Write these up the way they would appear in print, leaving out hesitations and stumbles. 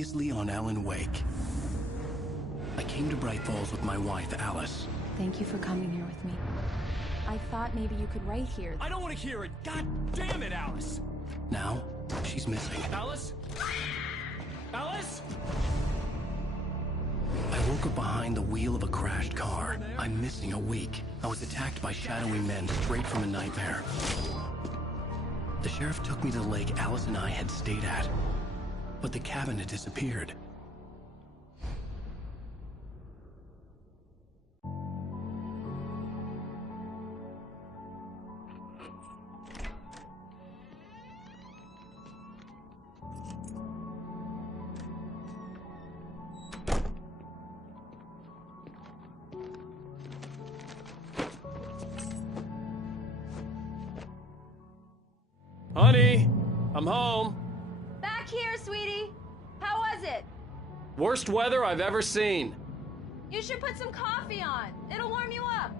Previously on Alan Wake. I came to Bright Falls with my wife, Alice. Thank you for coming here with me. I thought maybe you could write here. I don't want to hear it! God damn it, Alice! Now, she's missing. Alice? Alice? I woke up behind the wheel of a crashed car. I'm missing a week. I was attacked by shadowy men straight from a nightmare. The sheriff took me to the lake Alice and I had stayed at, but the cabin had disappeared. Honey, I'm home. Back here, sweetie. How was it? Worst weather I've ever seen. You should put some coffee on. It'll warm you up.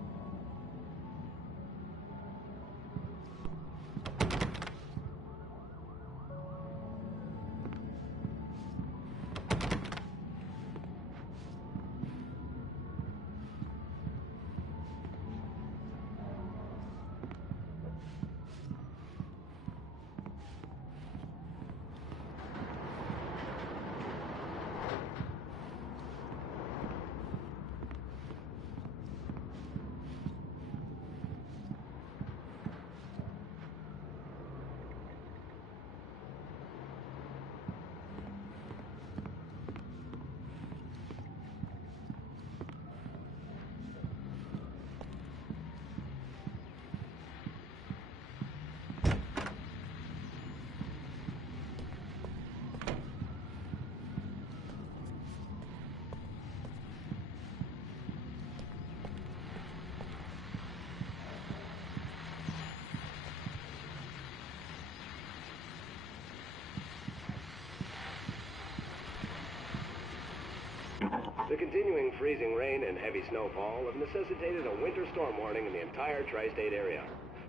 The continuing freezing rain and heavy snowfall have necessitated a winter storm warning in the entire tri-state area.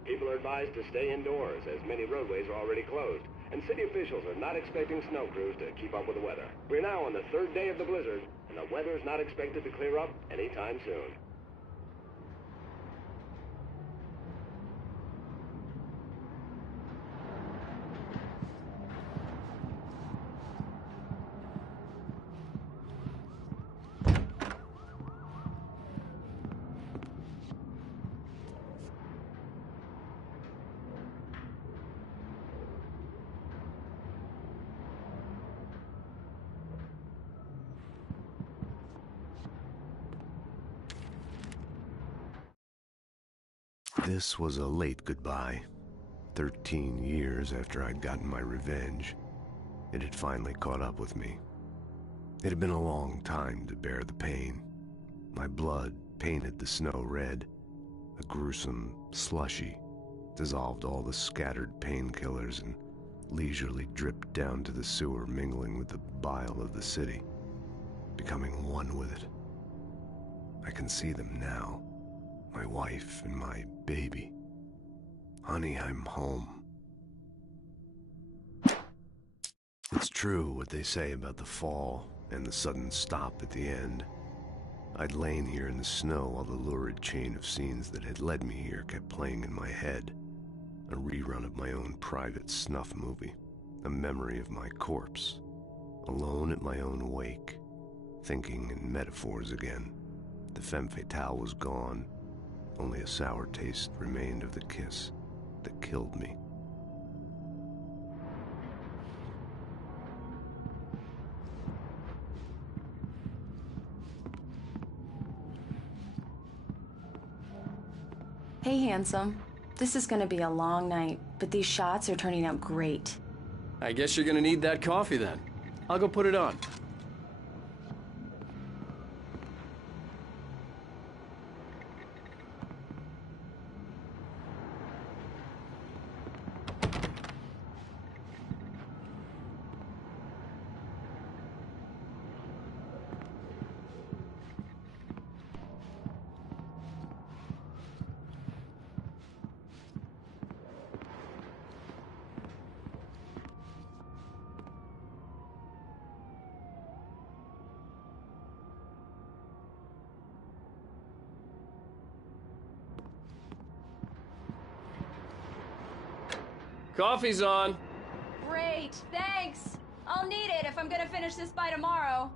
People are advised to stay indoors as many roadways are already closed, and city officials are not expecting snow crews to keep up with the weather. We're now on the third day of the blizzard, and the weather is not expected to clear up anytime soon. This was a late goodbye. 13 years after I'd gotten my revenge, it had finally caught up with me. It had been a long time to bear the pain. My blood painted the snow red. A gruesome slushy dissolved all the scattered painkillers and leisurely dripped down to the sewer, mingling with the bile of the city, becoming one with it. I can see them now. My wife and my baby. Honey, I'm home. It's true what they say about the fall and the sudden stop at the end. I'd lain here in the snow while the lurid chain of scenes that had led me here kept playing in my head. A rerun of my own private snuff movie. A memory of my corpse. Alone at my own wake. Thinking in metaphors again. The femme fatale was gone. Only a sour taste remained of the kiss that killed me. Hey, handsome. This is gonna be a long night, but these shots are turning out great. I guess you're gonna need that coffee then. I'll go put it on. Coffee's on. Great, thanks. I'll need it if I'm gonna finish this by tomorrow.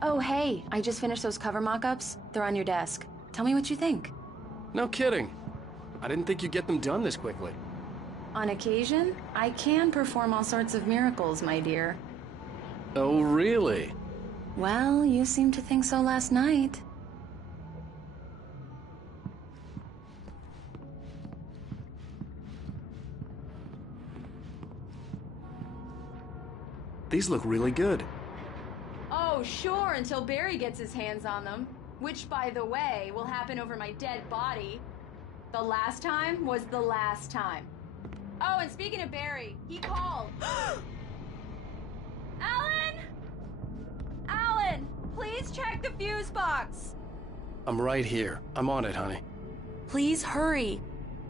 Oh, hey, I just finished those cover mock-ups. They're on your desk. Tell me what you think. No kidding. I didn't think you'd get them done this quickly. On occasion, I can perform all sorts of miracles, my dear. Oh, really? Well, you seemed to think so last night. These look really good. Oh, sure, until Barry gets his hands on them. Which, by the way, will happen over my dead body. The last time was the last time. Oh, and speaking of Barry, he called. Alan! Alan, please check the fuse box. I'm right here. I'm on it, honey. Please hurry.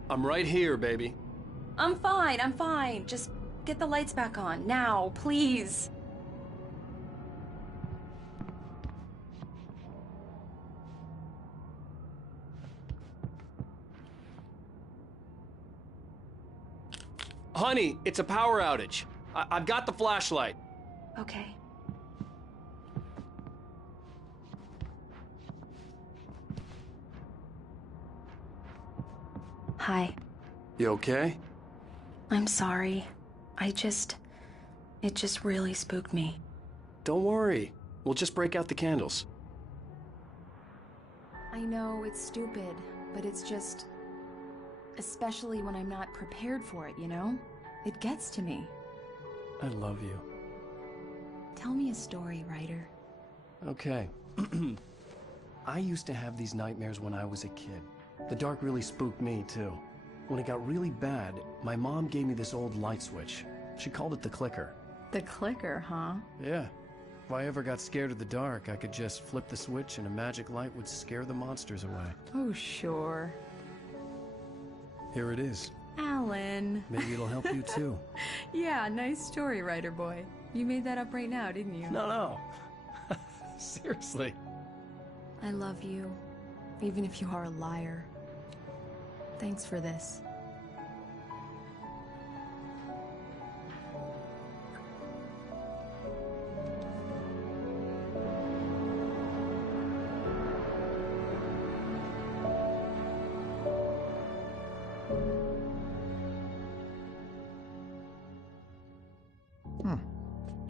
I'm right here, baby. I'm fine. Just get the lights back on. Now, please. Honey, it's a power outage. I've got the flashlight. Okay. Hi. You okay? I'm sorry. It just really spooked me. Don't worry. We'll just break out the candles. I know it's stupid, but it's just... Especially when I'm not prepared for it, you know? It gets to me. I love you. Tell me a story, writer. Okay. I used to have these nightmares when I was a kid. The dark really spooked me, too. When it got really bad, my mom gave me this old light switch. She called it the clicker. The clicker, huh? Yeah. If I ever got scared of the dark, I could just flip the switch and a magic light would scare the monsters away. Oh, sure. Here it is. Alan. Maybe it'll help you, too. Yeah, nice story, writer boy. You made that up right now, didn't you? No. Seriously. I love you, even if you are a liar. Thanks for this.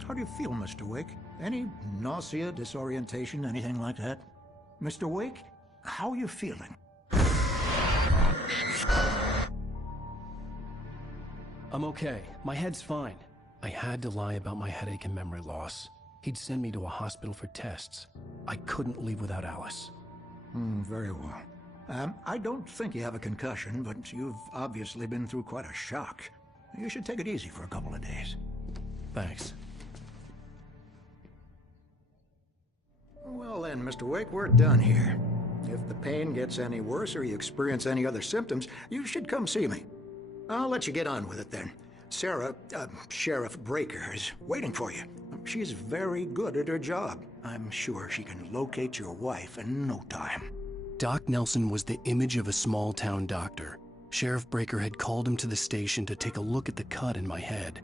How do you feel, Mr. Wake? Any nausea, disorientation, anything like that? Mr. Wake, how are you feeling? I'm okay. My head's fine. I had to lie about my headache and memory loss. He'd send me to a hospital for tests. I couldn't leave without Alice. Very well. I don't think you have a concussion, but you've obviously been through quite a shock. You should take it easy for a couple of days. Thanks. Well then, Mr. Wake, we're done here. If the pain gets any worse or you experience any other symptoms, you should come see me. I'll let you get on with it then. Sarah, Sheriff Breaker, is waiting for you. She's very good at her job. I'm sure she can locate your wife in no time. Doc Nelson was the image of a small-town doctor. Sheriff Breaker had called him to the station to take a look at the cut in my head.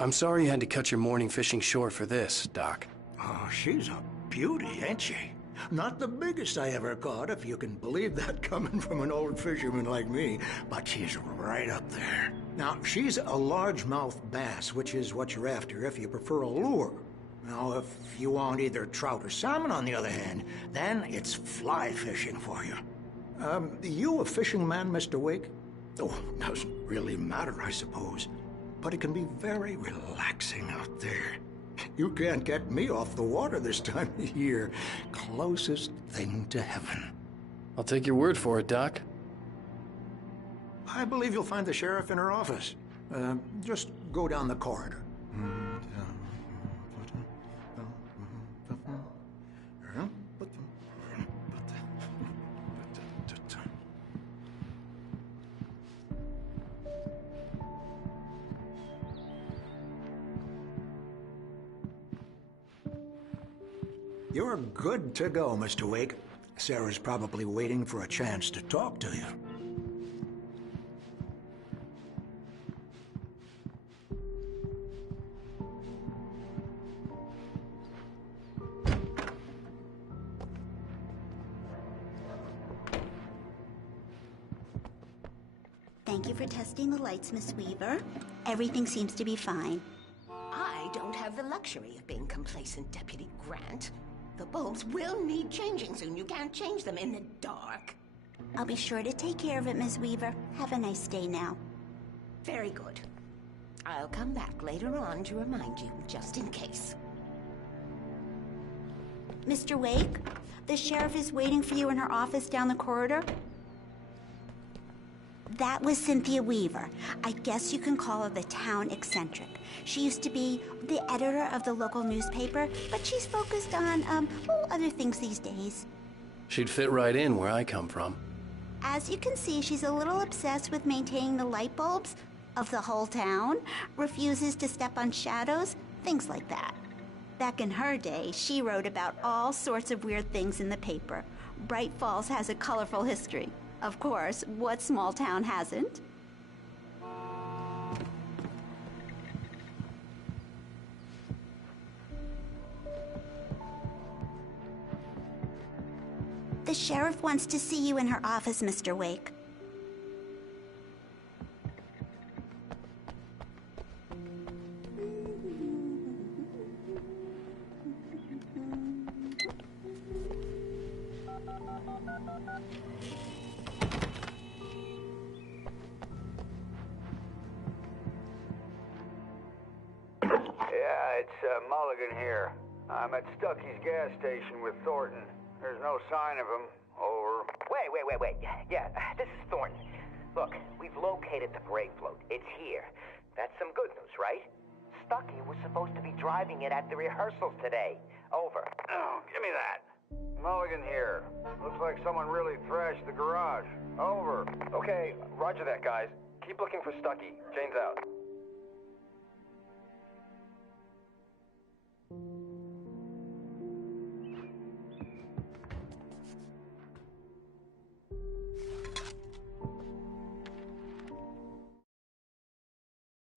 I'm sorry you had to cut your morning fishing short for this, Doc. Oh, she's a beauty, ain't she? Not the biggest I ever caught, if you can believe that coming from an old fisherman like me, but she's right up there. Now, she's a largemouth bass, which is what you're after if you prefer a lure. Now, if you want either trout or salmon, on the other hand, then it's fly fishing for you. You a fishing man, Mr. Wake? Oh, doesn't really matter, I suppose. But it can be very relaxing out there. You can't get me off the water this time of year. Closest thing to heaven. I'll take your word for it, Doc. I believe you'll find the sheriff in her office. Just go down the corridor. You're good to go, Mr. Wake. Sarah's probably waiting for a chance to talk to you. Thank you for testing the lights, Miss Weaver. Everything seems to be fine. I don't have the luxury of being complacent, Deputy Grant. The bulbs will need changing soon. You can't change them in the dark. I'll be sure to take care of it, Miss Weaver. Have a nice day now. Very good. I'll come back later on to remind you, just in case. Mr. Wake, the sheriff is waiting for you in her office down the corridor. That was Cynthia Weaver. I guess you can call her the town eccentric. She used to be the editor of the local newspaper, but she's focused on, other things these days. She'd fit right in where I come from. As you can see, she's a little obsessed with maintaining the light bulbs of the whole town, refuses to step on shadows, things like that. Back in her day, she wrote about all sorts of weird things in the paper. Bright Falls has a colorful history. Of course, what small town hasn't? The sheriff wants to see you in her office, Mr. Wake. Mulligan here. I'm at Stucky's gas station with Thornton. There's no sign of him. Over. Wait. Yeah, this is Thornton. Look, we've located the brake float. It's here. That's some good news, right? Stucky was supposed to be driving it at the rehearsals today. Over. Oh, give me that. Mulligan here. Looks like someone really thrashed the garage. Over. Okay, roger that, guys. Keep looking for Stucky. Jane's out.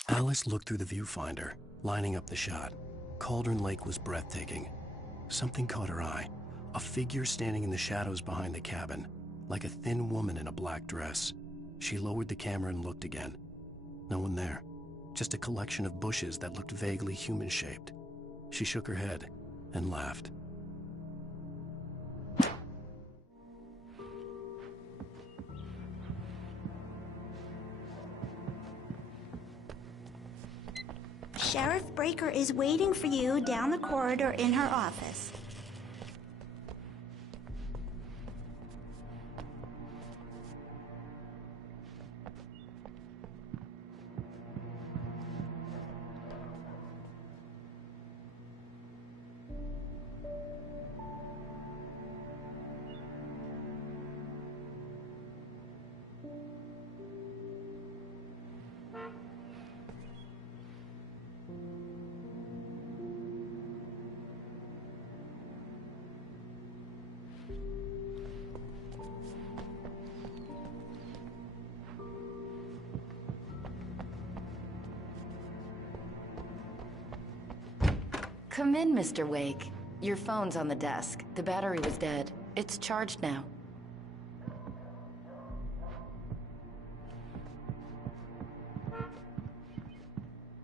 Alice looked through the viewfinder, lining up the shot. Cauldron Lake was breathtaking. Something caught her eye. A figure standing in the shadows behind the cabin, like a thin woman in a black dress. She lowered the camera and looked again. No one there. Just a collection of bushes that looked vaguely human-shaped. She shook her head and laughed. Sheriff Breaker is waiting for you down the corridor in her office. Come in, Mr. Wake. Your phone's on the desk. The battery was dead. It's charged now.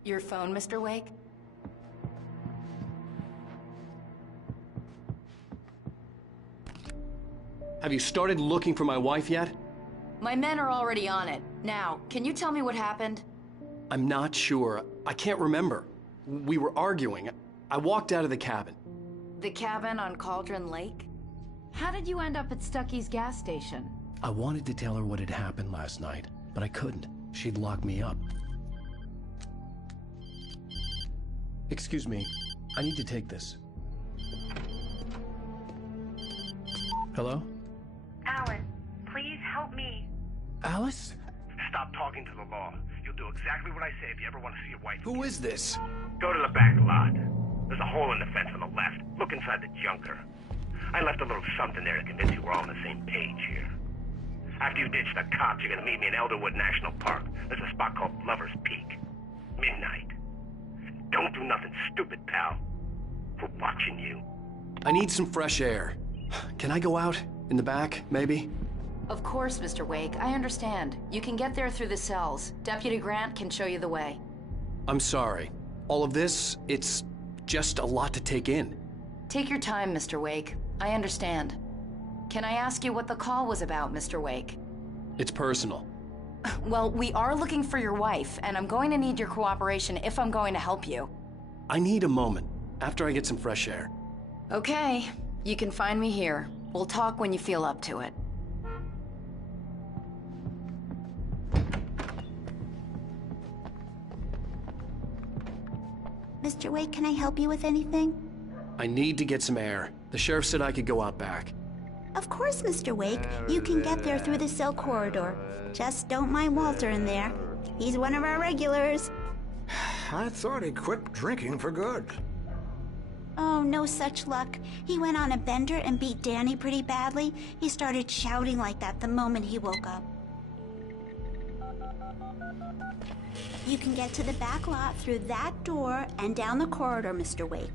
Your phone, Mr. Wake? Have you started looking for my wife yet? My men are already on it. Now, can you tell me what happened? I'm not sure. I can't remember. We were arguing. I walked out of the cabin. The cabin on Cauldron Lake? How did you end up at Stucky's gas station? I wanted to tell her what had happened last night, but I couldn't. She'd lock me up. Excuse me. I need to take this. Hello? Alan, please help me. Alice? Stop talking to the law. You'll do exactly what I say if you ever want to see your wife. Who is this? Go to the back lot. There's a hole in the fence on the left. Look inside the junker. I left a little something there to convince you we're all on the same page here. After you ditch the cops, you're gonna meet me in Elderwood National Park. There's a spot called Lover's Peak. Midnight. Don't do nothing stupid, pal. We're watching you. I need some fresh air. Can I go out? In the back, maybe? Of course, Mr. Wake. I understand. You can get there through the cells. Deputy Grant can show you the way. I'm sorry. All of this, it's just a lot to take in. Take your time, Mr. Wake. I understand. Can I ask you what the call was about, Mr. Wake? It's personal. Well, we are looking for your wife, and I'm going to need your cooperation if I'm going to help you. I need a moment, after I get some fresh air. Okay. You can find me here. We'll talk when you feel up to it. Mr. Wake, can I help you with anything? I need to get some air. The sheriff said I could go out back. Of course, Mr. Wake. You can get there through the cell corridor. Just don't mind Walter in there. He's one of our regulars. I thought he quit drinking for good. Oh, no such luck. He went on a bender and beat Danny pretty badly. He started shouting like that the moment he woke up. You can get to the back lot through that door and down the corridor, Mr. Wake.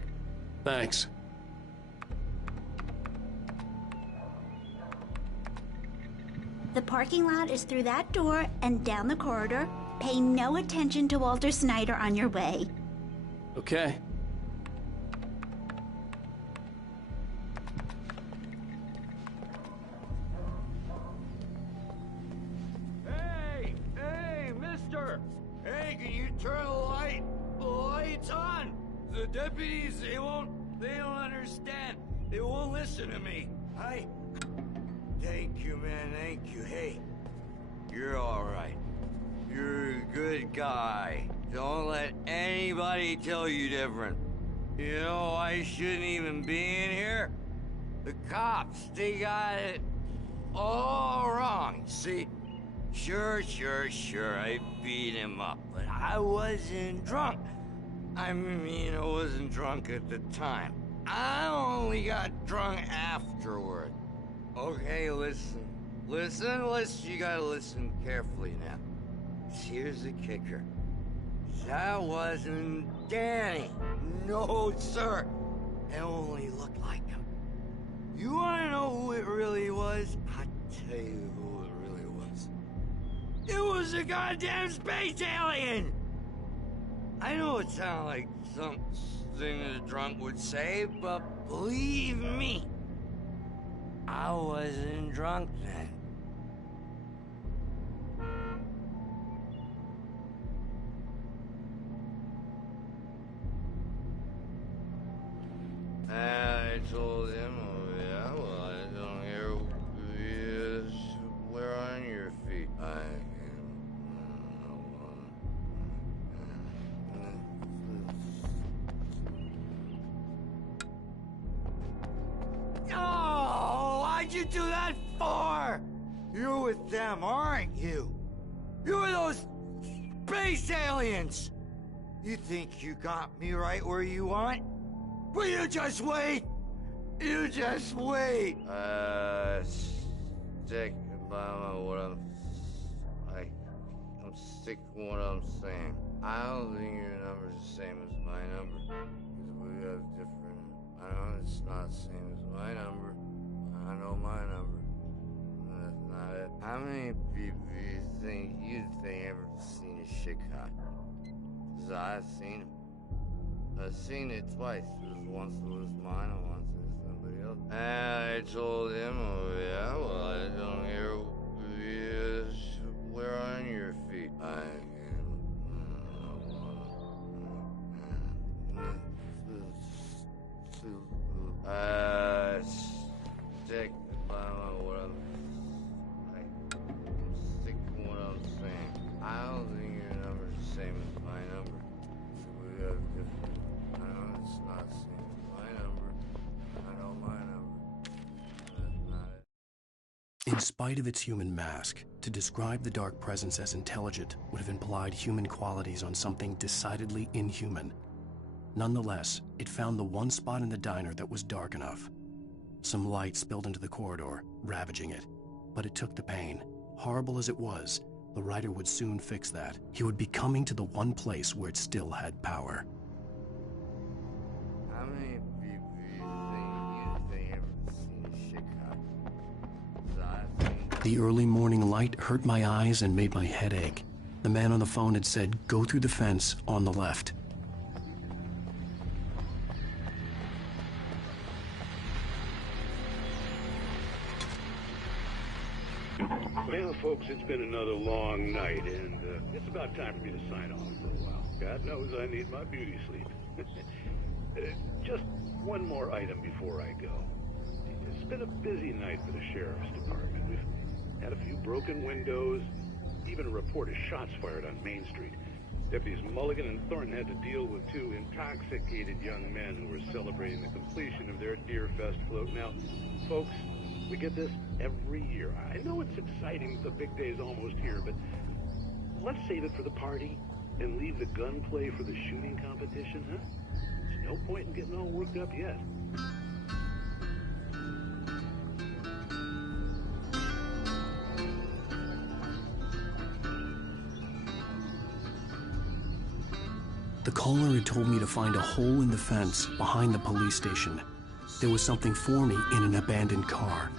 Thanks. The parking lot is through that door and down the corridor. Pay no attention to Walter Snyder on your way. Okay. Hey, mister! Hey, can you turn the lights on? The deputies, they don't understand. They won't listen to me. Thank you, man, thank you. Hey, you're all right. You're a good guy. Don't let anybody tell you different. You know, I shouldn't even be in here. The cops, they got it all wrong, see? Sure, I beat him up, but I wasn't drunk. I mean, I wasn't drunk at the time. I only got drunk afterward. Okay, listen, you gotta listen carefully now. Here's the kicker. That wasn't Danny. No, sir. It only looked like him. You wanna know who it really was? I'll tell you who it really was. It was a goddamn space alien! I know it sounds like something a drunk would say, but believe me, I wasn't drunk then. I told him, oh yeah, well, I don't hear who he is. Where on your feet? Oh, why'd you do that for? You're with them, aren't you? You're those space aliens! You think you got me right where you want? Will you just wait? You just wait! Stick by what I'm sick of what I'm saying. I don't think your number's the same as my number. Because we have different... I know it's not the same as my number. I know my number. That's not it. How many people you'd think ever seen a shit cop? Because I've seen him. I've seen it twice. Once it was mine and once it was somebody else. And I told him, oh yeah, well, I don't hear who he is. Where on your feet? Stick by what I'm sick of what I'm saying. I don't think your number's the same as my number. We have different. I know it's not the same as my number. I know my number. That's not it. In spite of its human mask, to describe the Dark Presence as intelligent would have implied human qualities on something decidedly inhuman. Nonetheless, it found the one spot in the diner that was dark enough. Some light spilled into the corridor, ravaging it. But it took the pain. Horrible as it was, the writer would soon fix that. He would be coming to the one place where it still had power. How many people do you think ever seen Chicago? The early morning light hurt my eyes and made my head ache. The man on the phone had said, "Go through the fence on the left." Well, folks, it's been another long night, and it's about time for me to sign off for a while. God knows I need my beauty sleep. Just one more item before I go. It's been a busy night for the Sheriff's Department. We've had a few broken windows, even a report of shots fired on Main Street. Deputies Mulligan and Thornton had to deal with two intoxicated young men who were celebrating the completion of their Deer Fest float. Now, folks, we get this every year. I know it's exciting, the big day's almost here, but let's save it for the party and leave the gunplay for the shooting competition, huh? There's no point in getting all worked up yet. The caller had told me to find a hole in the fence behind the police station. There was something for me in an abandoned car.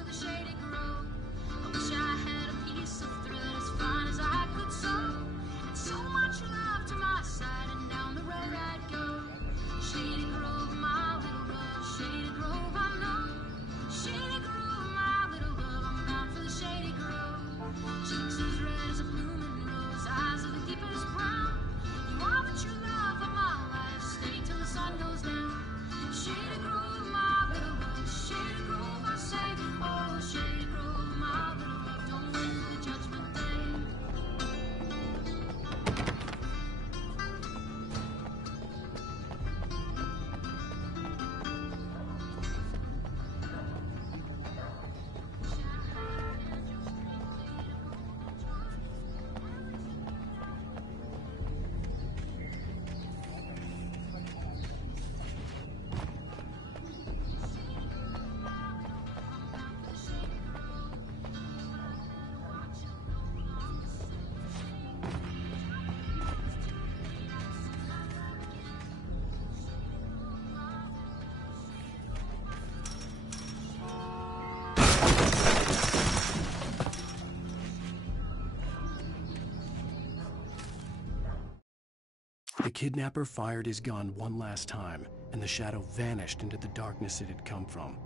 The kidnapper fired his gun one last time, and the shadow vanished into the darkness it had come from.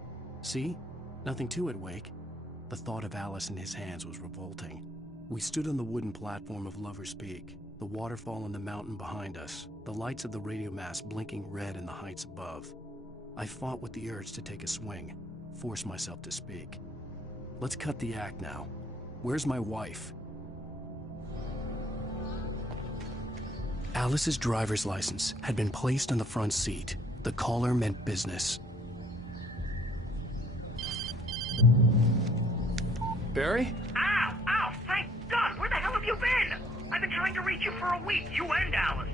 See? Nothing to it, Wake. The thought of Alice in his hands was revolting. We stood on the wooden platform of Lover's Peak, the waterfall on the mountain behind us, the lights of the radio mast blinking red in the heights above. I fought with the urge to take a swing, force myself to speak. Let's cut the act now. Where's my wife? Alice's driver's license had been placed on the front seat. The caller meant business. Barry? Ow! Ow! Thank God! Where the hell have you been? I've been trying to reach you for a week, you and Alice.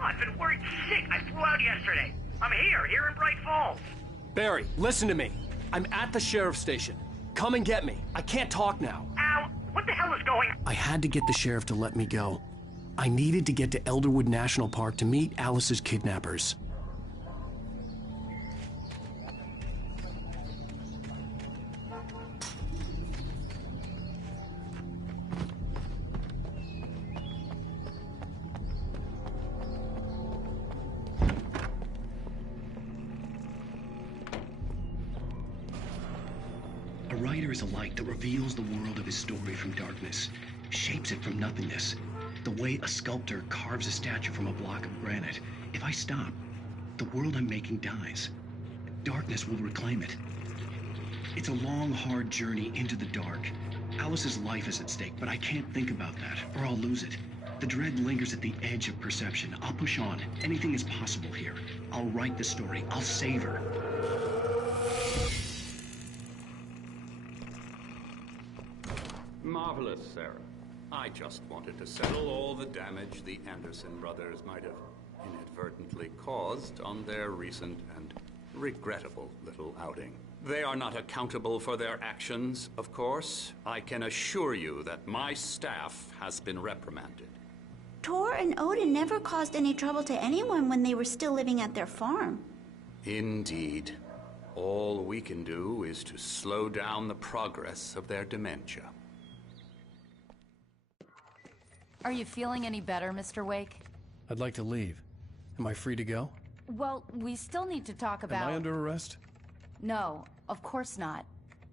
I've been worried sick. I flew out yesterday. I'm here in Bright Falls. Barry, listen to me. I'm at the sheriff's station. Come and get me. I can't talk now. Al, what the hell is going on? I had to get the sheriff to let me go. I needed to get to Elderwood National Park to meet Alice's kidnappers. A writer is a light that reveals the world of his story from darkness, shapes it from nothingness. The way a sculptor carves a statue from a block of granite. If I stop, the world I'm making dies. Darkness will reclaim it. It's a long, hard journey into the dark. Alice's life is at stake, but I can't think about that, or I'll lose it. The dread lingers at the edge of perception. I'll push on. Anything is possible here. I'll write the story. I'll save her. Marvelous, Sarah. I just wanted to settle all the damage the Anderson brothers might have inadvertently caused on their recent and regrettable little outing. They are not accountable for their actions, of course. I can assure you that my staff has been reprimanded. Tor and Odin never caused any trouble to anyone when they were still living at their farm. Indeed. All we can do is to slow down the progress of their dementia. Are you feeling any better, Mr. Wake? I'd like to leave. Am I free to go? Well, we still need to talk about... Am I under arrest? No, of course not.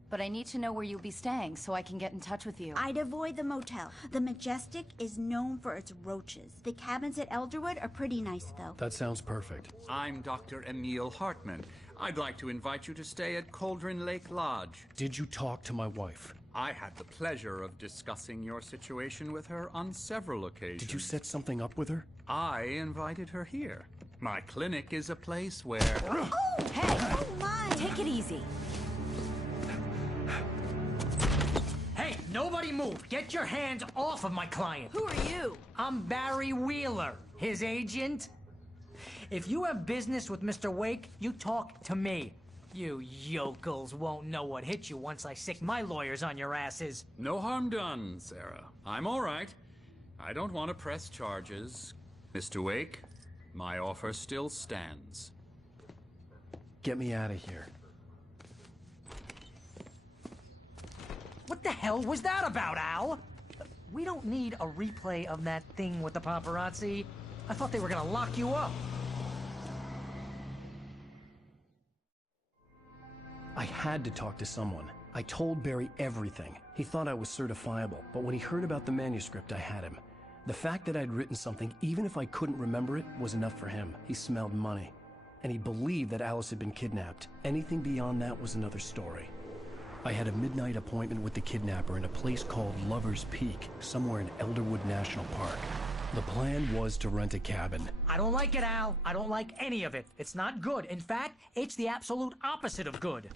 But I need to know where you'll be staying so I can get in touch with you. I'd avoid the motel. The Majestic is known for its roaches. The cabins at Elderwood are pretty nice, though. That sounds perfect. I'm Dr. Emil Hartman. I'd like to invite you to stay at Cauldron Lake Lodge. Did you talk to my wife? I had the pleasure of discussing your situation with her on several occasions. Did you set something up with her? I invited her here. My clinic is a place where... Oh! Hey! Oh, my! Take it easy. Hey, nobody move! Get your hands off of my client! Who are you? I'm Barry Wheeler, his agent. If you have business with Mr. Wake, you talk to me. You yokels won't know what hit you once I sick my lawyers on your asses. No harm done, Sarah. I'm all right. I don't want to press charges. Mr. Wake, my offer still stands. Get me out of here. What the hell was that about, Al? We don't need a replay of that thing with the paparazzi. I thought they were gonna lock you up. I had to talk to someone. I told Barry everything. He thought I was certifiable, but when he heard about the manuscript, I had him. The fact that I'd written something, even if I couldn't remember it, was enough for him. He smelled money. And he believed that Alice had been kidnapped. Anything beyond that was another story. I had a midnight appointment with the kidnapper in a place called Lover's Peak, somewhere in Elderwood National Park. The plan was to rent a cabin. I don't like it, Al. I don't like any of it. It's not good. In fact, it's the absolute opposite of good.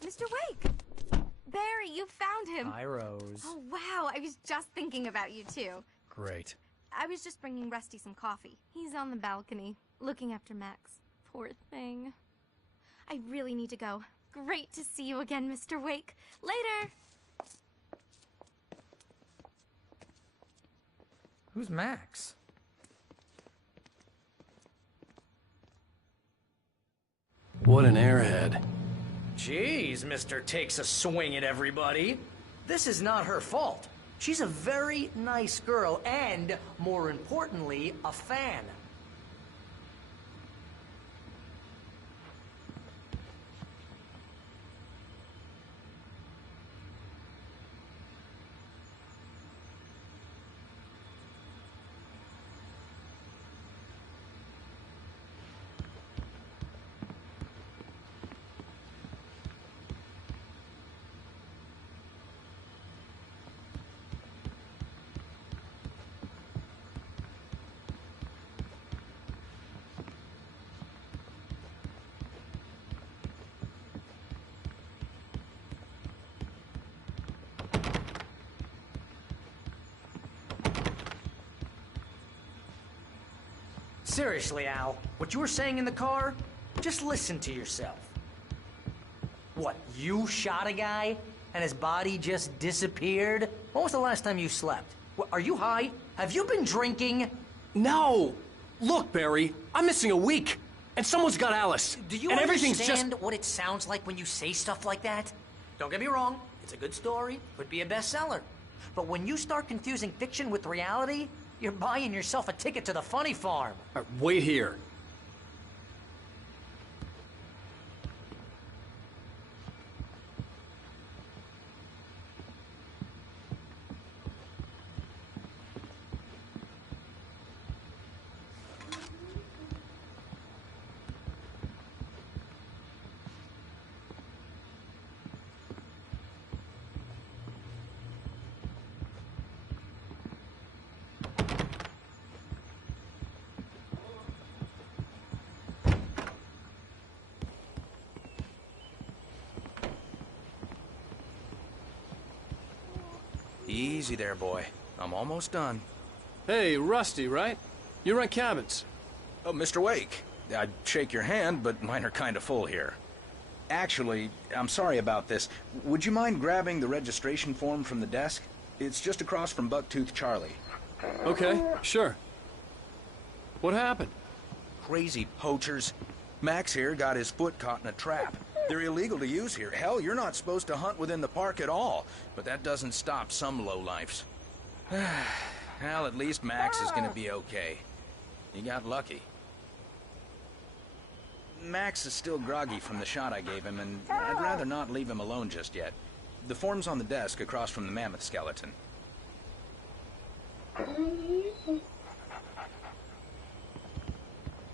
Mr. Wake! Barry, you found him! Hi, Rose. Oh, wow. I was just thinking about you, too. Great. I was just bringing Rusty some coffee. He's on the balcony, looking after Max. Poor thing. I really need to go. Great to see you again, Mr. Wake. Later! Who's Max? What an airhead. Jeez, Mr. Takes a swing at everybody. This is not her fault. She's a very nice girl and, more importantly, a fan. Seriously, Al, what you were saying in the car, just listen to yourself. What, you shot a guy and his body just disappeared? When was the last time you slept? What, are you high? Have you been drinking? No! Look, Barry, I'm missing a week, and someone's got Alice. Do you and everything's understand what it sounds like when you say stuff like that? Don't get me wrong, it's a good story, could be a bestseller. But when you start confusing fiction with reality, you're buying yourself a ticket to the funny farm. Wait here. Easy there, boy. I'm almost done. Hey, Rusty, right? You rent cabins. Oh, Mr. Wake. I'd shake your hand, but mine are kind of full here. Actually, I'm sorry about this. Would you mind grabbing the registration form from the desk? It's just across from Bucktooth Charlie. Okay, sure. What happened? Crazy poachers. Max here got his foot caught in a trap. They're illegal to use here. Hell, you're not supposed to hunt within the park at all. But that doesn't stop some lowlifes. Well, at least Max is gonna be okay. You got lucky. Max is still groggy from the shot I gave him, and I'd rather not leave him alone just yet. The form's on the desk across from the mammoth skeleton.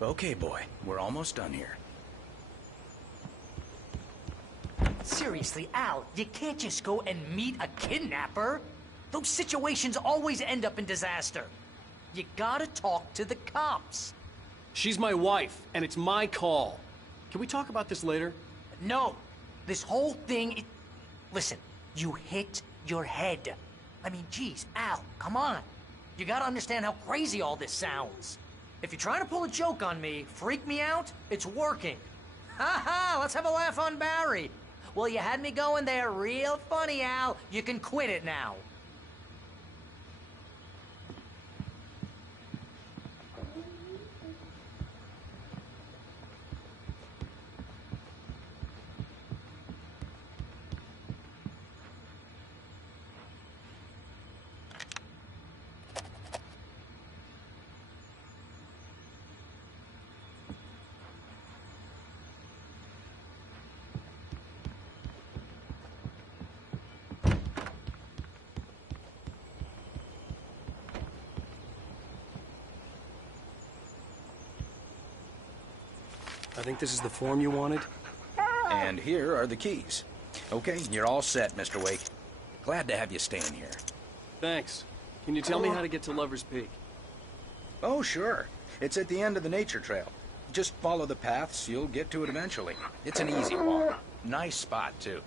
Okay, boy. We're almost done here. Seriously, Al, you can't just go and meet a kidnapper. Those situations always end up in disaster. You gotta talk to the cops. She's my wife, and it's my call. Can we talk about this later? No. This whole thing... Listen, you hit your head. I mean, geez, Al, come on. You gotta understand how crazy all this sounds. If you're trying to pull a joke on me, freak me out, it's working. Ha ha, let's have a laugh on Barry. Well, you had me going there real funny, Al. You can quit it now. I think this is the form you wanted. And here are the keys. Okay, you're all set, Mr. Wake. Glad to have you staying here. Thanks. Can you tell me how to get to Lover's Peak? Oh, sure. It's at the end of the nature trail. Just follow the paths, you'll get to it eventually. It's an easy walk. Nice spot, too.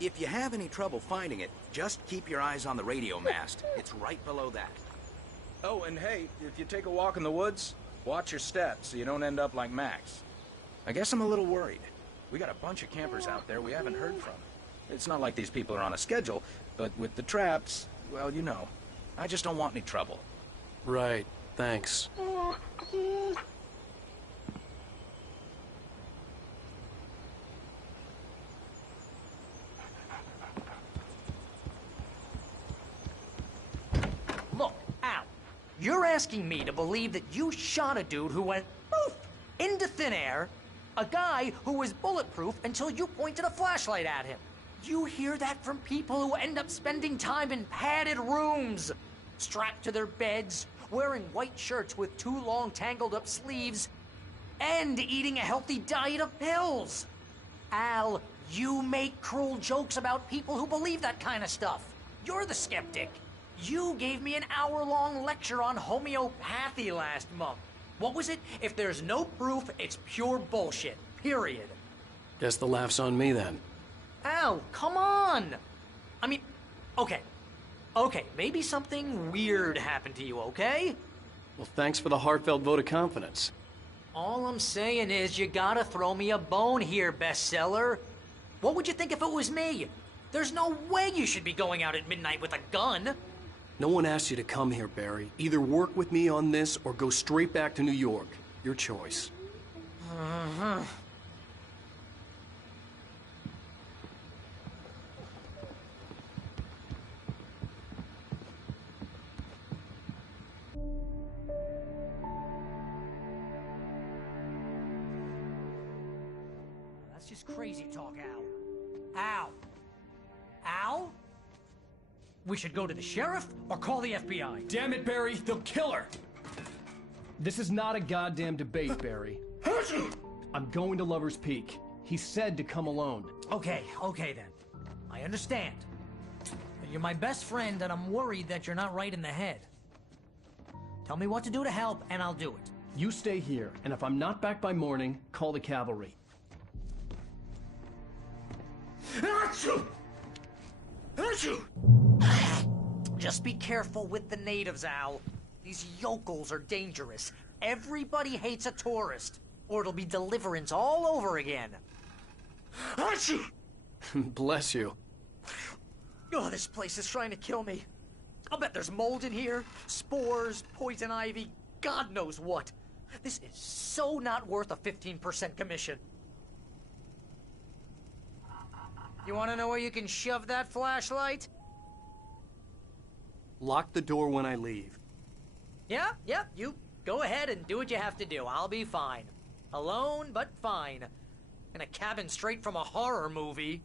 If you have any trouble finding it, just keep your eyes on the radio mast. It's right below that. Oh, and hey, if you take a walk in the woods, watch your steps so you don't end up like Max. I guess I'm a little worried. We got a bunch of campers out there we haven't heard from. It's not like these people are on a schedule, but with the traps, well, you know. I just don't want any trouble. Right, thanks. Look, Al, you're asking me to believe that you shot a dude who went poof into thin air, a guy who was bulletproof until you pointed a flashlight at him. You hear that from people who end up spending time in padded rooms, strapped to their beds, wearing white shirts with too long tangled up sleeves, and eating a healthy diet of pills. Al, you make cruel jokes about people who believe that kind of stuff. You're the skeptic. You gave me an hour-long lecture on homeopathy last month. What was it? If there's no proof, it's pure bullshit. Period. Guess the laugh's on me then. Al, come on! I mean, okay. Okay, maybe something weird happened to you, okay? Well, thanks for the heartfelt vote of confidence. All I'm saying is you gotta throw me a bone here, bestseller. What would you think if it was me? There's no way you should be going out at midnight with a gun. No one asked you to come here, Barry. Either work with me on this or go straight back to New York. Your choice. Uh-huh. That's just crazy talk, Al. Al! Al? We should go to the sheriff or call the FBI. Damn it, Barry, they'll kill her! This is not a goddamn debate, Barry. I'm going to Lover's Peak. He said to come alone. Okay then. I understand. You're my best friend, and I'm worried that you're not right in the head. Tell me what to do to help, and I'll do it. You stay here, and if I'm not back by morning, call the cavalry. Just be careful with the natives, Al. These yokels are dangerous. Everybody hates a tourist, or it'll be Deliverance all over again. Bless you. Oh, this place is trying to kill me. I'll bet there's mold in here, spores, poison ivy, God knows what. This is so not worth a 15% commission. You want to know where you can shove that flashlight? Lock the door when I leave. Yeah, you go ahead and do what you have to do. I'll be fine. Alone, but fine. In a cabin straight from a horror movie.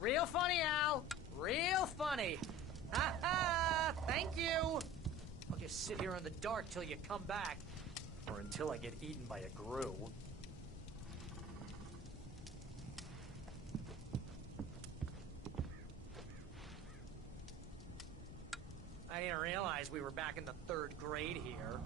Real funny, Al. Real funny. Ha ha! Thank you. I'll just sit here in the dark till you come back. Or until I get eaten by a grue. I didn't realize we were back in the 3rd grade here.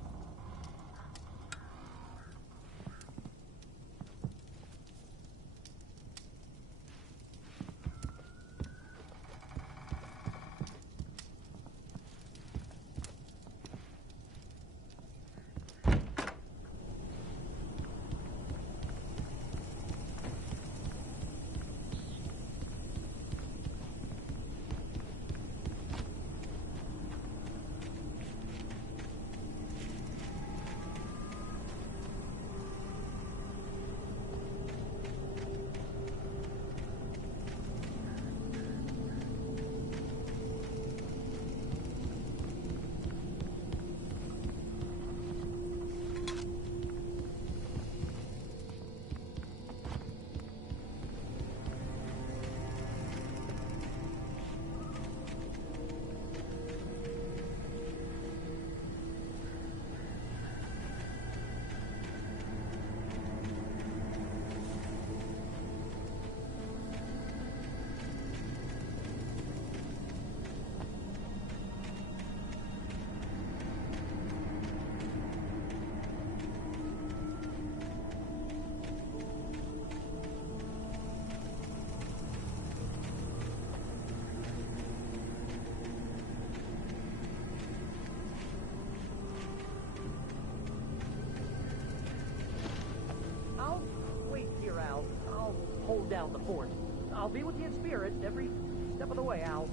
Hold down the fort. I'll be with you in spirit every step of the way, Al.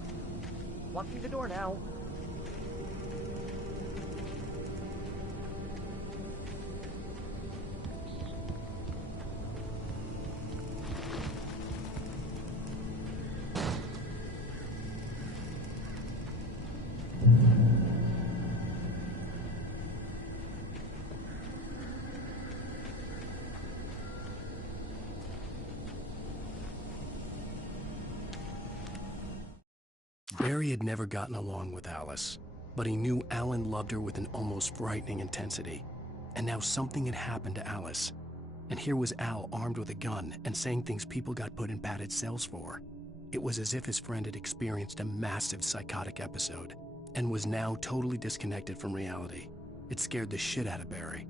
Locking the door now. Barry had never gotten along with Alice, but he knew Alan loved her with an almost frightening intensity. And now something had happened to Alice. And here was Al armed with a gun and saying things people got put in padded cells for. It was as if his friend had experienced a massive psychotic episode and was now totally disconnected from reality. It scared the shit out of Barry.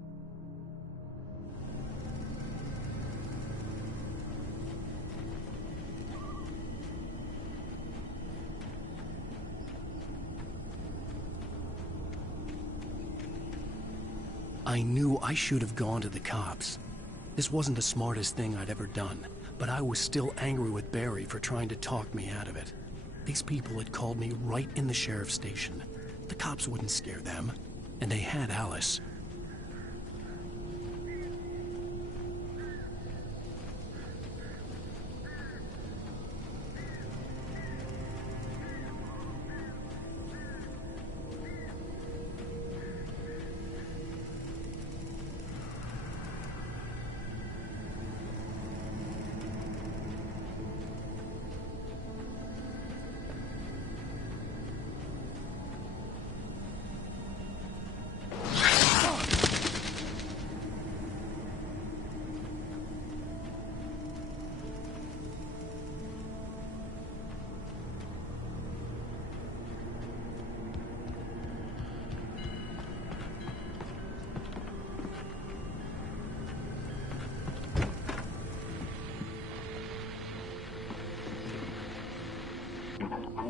I knew I should have gone to the cops. This wasn't the smartest thing I'd ever done, but I was still angry with Barry for trying to talk me out of it. These people had called me right in the sheriff's station. The cops wouldn't scare them, and they had Alice.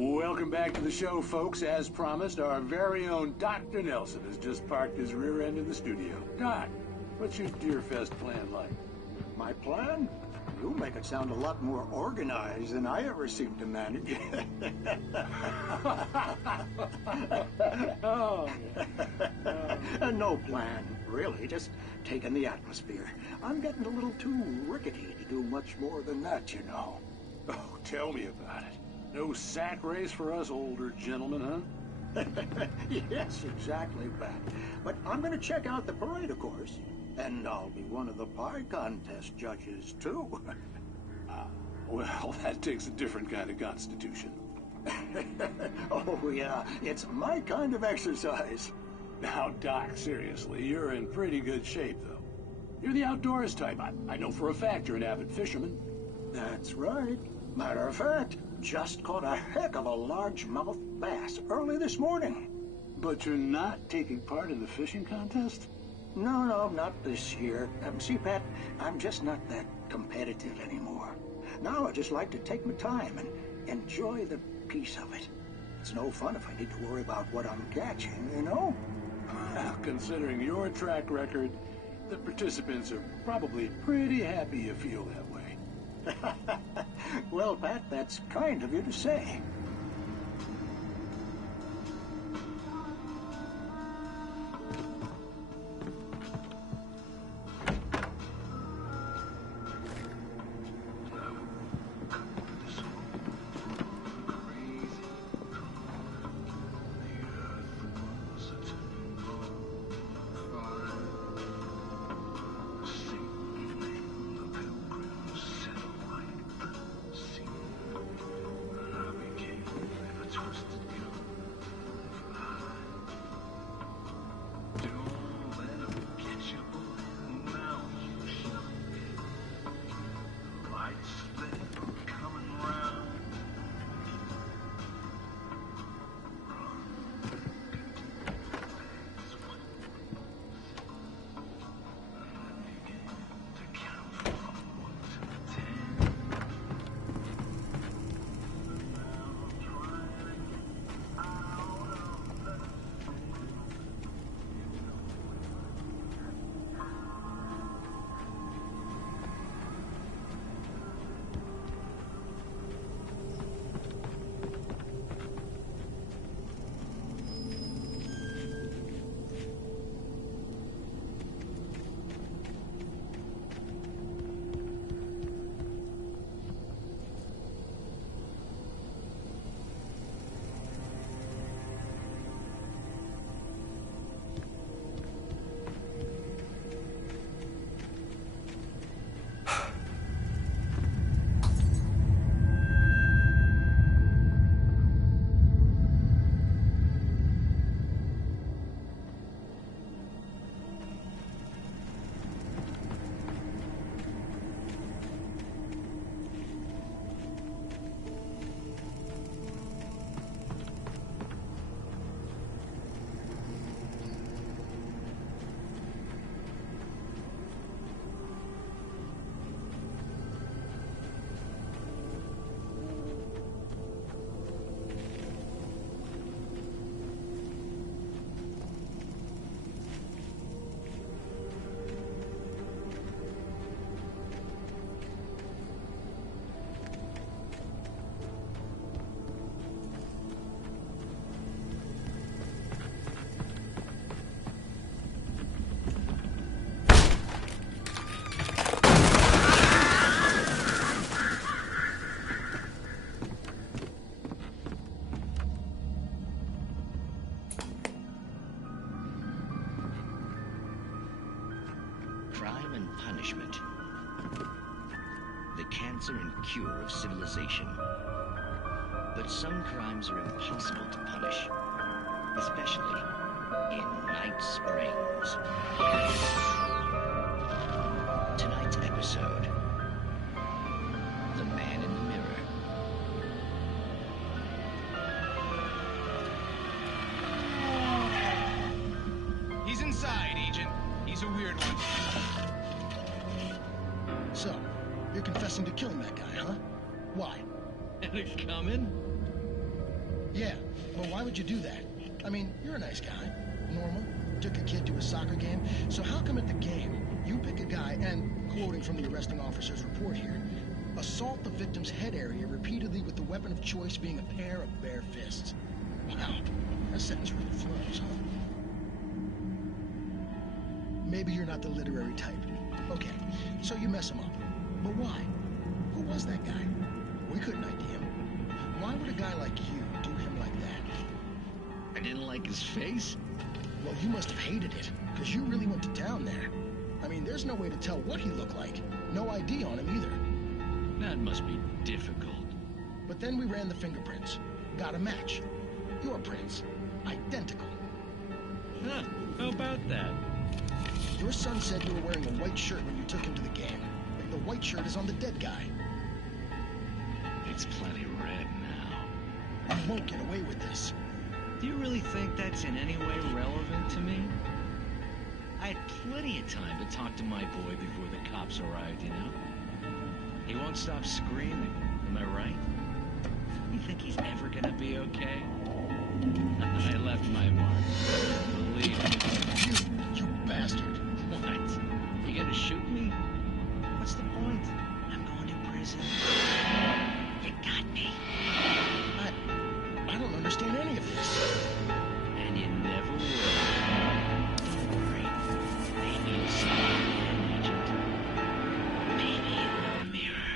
Welcome back to the show, folks. As promised, our very own Dr. Nelson has just parked his rear end in the studio. Doc, what's your Deerfest plan like? My plan? You make it sound a lot more organized than I ever seem to manage. No plan, really. Just taking the atmosphere. I'm getting a little too rickety to do much more than that, you know. Oh, tell me about it. No sack race for us older gentlemen, huh? Yes, exactly, Pat. But I'm going to check out the parade, of course. And I'll be one of the pie contest judges, too. Well, that takes a different kind of constitution. Oh, yeah. It's my kind of exercise. Now, Doc, seriously, you're in pretty good shape, though. You're the outdoors type. I know for a fact you're an avid fisherman. That's right. Matter of fact, just caught a heck of a largemouth bass early this morning. But you're not taking part in the fishing contest? No, not this year. See, Pat, I'm just not that competitive anymore. Now I just like to take my time and enjoy the peace of it. It's no fun if I need to worry about what I'm catching, you know? Well, considering your track record, the participants are probably pretty happy you feel that way. Well, Pat, that's kind of you to say. Crime and punishment. The cancer and cure of civilization. But some crimes are impossible to punish, especially in Night Springs. Tonight's episode, The Man in the Mirror. He's inside, Agent. He's a weird one. So, you're confessing to killing that guy, huh? Why? Had it coming? Yeah, but why would you do that? I mean, you're a nice guy. Normal. Took a kid to a soccer game. So how come at the game, you pick a guy and, quoting from the arresting officer's report here, assault the victim's head area repeatedly with the weapon of choice being a pair of bare fists? Wow, that sentence really flows, huh? Maybe you're not the literary type. Okay, so you mess him up. But why? Who was that guy? We couldn't ID him. Why would a guy like you do him like that? I didn't like his face? Well, you must have hated it, because you really went to town there. I mean, there's no way to tell what he looked like. No ID on him either. That must be difficult. But then we ran the fingerprints. Got a match. Your prints. Identical. Huh, how about that? Your son said you were wearing a white shirt when you took him to the game. The white shirt is on the dead guy. It's plenty red now. You won't get away with this. Do you really think that's in any way relevant to me? I had plenty of time to talk to my boy before the cops arrived, you know? He won't stop screaming, am I right? You think he's ever gonna be okay? I left my mark. Believe me. You bastard. What? You gonna shoot me? What's the point? I'm going to prison. You got me. I don't understand any of this. And you never will. Don't worry. Maybe you'll see me, Agent. Maybe in the mirror.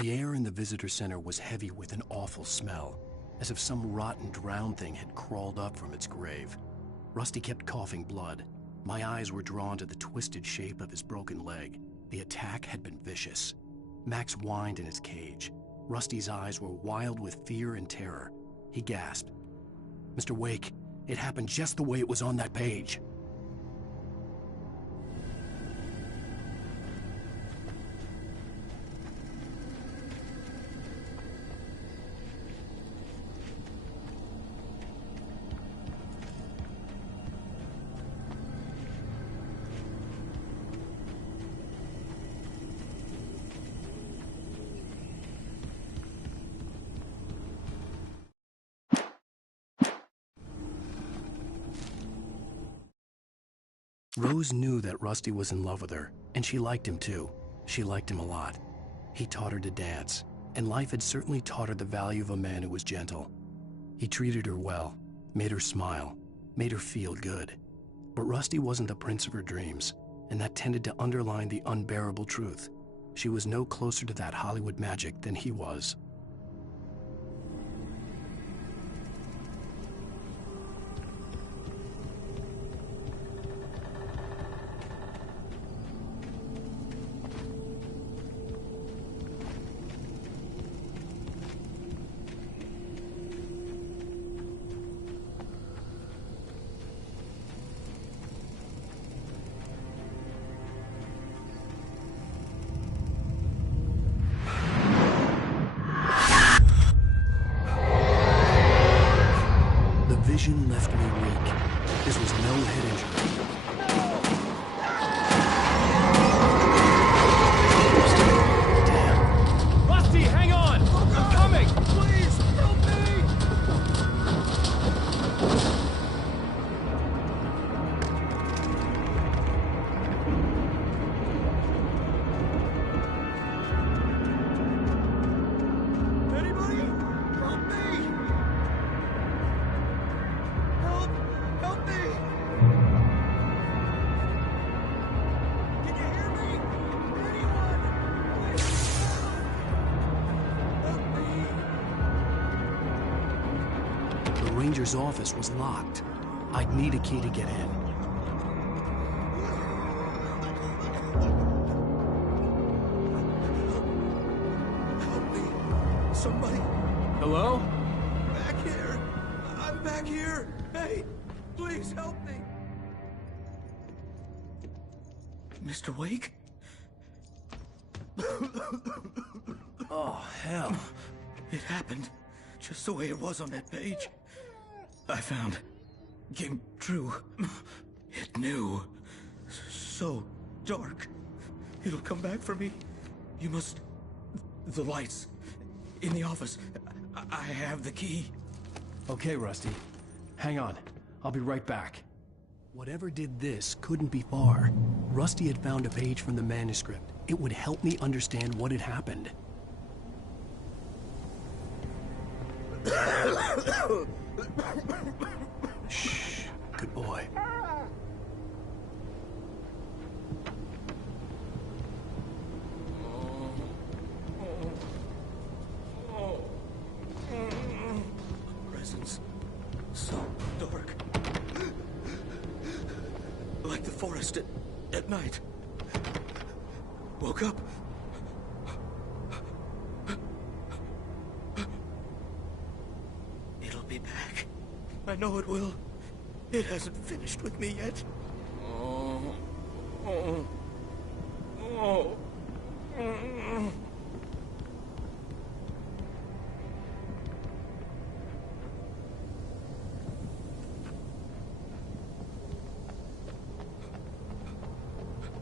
The air in the visitor center was heavy with an awful smell, as if some rotten drowned thing had crawled up from its grave. Rusty kept coughing blood. My eyes were drawn to the twisted shape of his broken leg. The attack had been vicious. Max whined in his cage. Rusty's eyes were wild with fear and terror. He gasped. "Mr. Wake, it happened just the way it was on that page." Rose knew that Rusty was in love with her, and she liked him too. She liked him a lot. He taught her to dance, and life had certainly taught her the value of a man who was gentle. He treated her well, made her smile, made her feel good. But Rusty wasn't the prince of her dreams, and that tended to underline the unbearable truth. She was no closer to that Hollywood magic than he was. Vision left me weak. This was no head injury. Damn. Rusty, hang on! I'm coming! Please, help me! ranger's office was locked. I'd need a key to get in. Help me. Somebody. Hello? Back here. I'm back here. Hey, please help me. Mr. Wake? Oh, hell. It happened just the way it was on that page. I found. Came true. It knew. So dark. It'll come back for me. You must... The lights. In the office. I have the key. Okay, Rusty. Hang on. I'll be right back. Whatever did this couldn't be far. Rusty had found a page from the manuscript. It would help me understand what had happened. Shh. Good boy. Presence. So dark. Like the forest at night. Woke up. It'll be back. I know it will. It hasn't finished with me yet.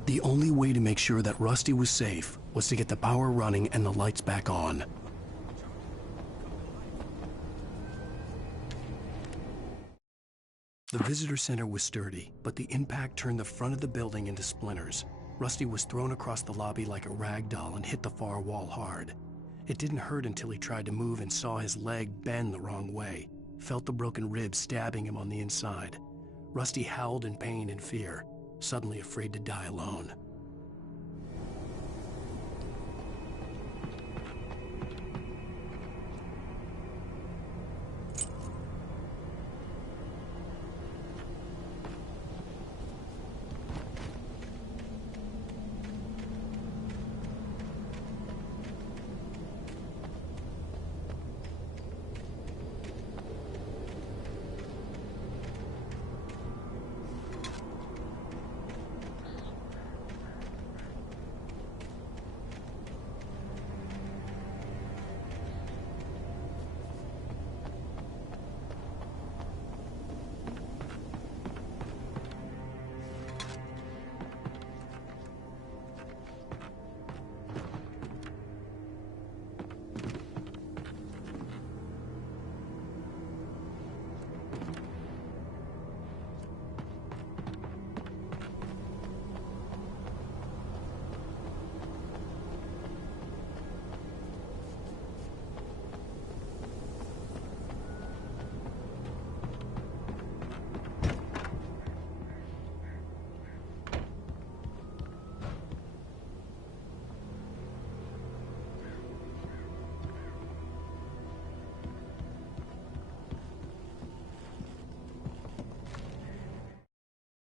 The only way to make sure that Rusty was safe was to get the power running and the lights back on. The visitor center was sturdy, but the impact turned the front of the building into splinters. Rusty was thrown across the lobby like a rag doll and hit the far wall hard. It didn't hurt until he tried to move and saw his leg bend the wrong way, felt the broken ribs stabbing him on the inside. Rusty howled in pain and fear, suddenly afraid to die alone.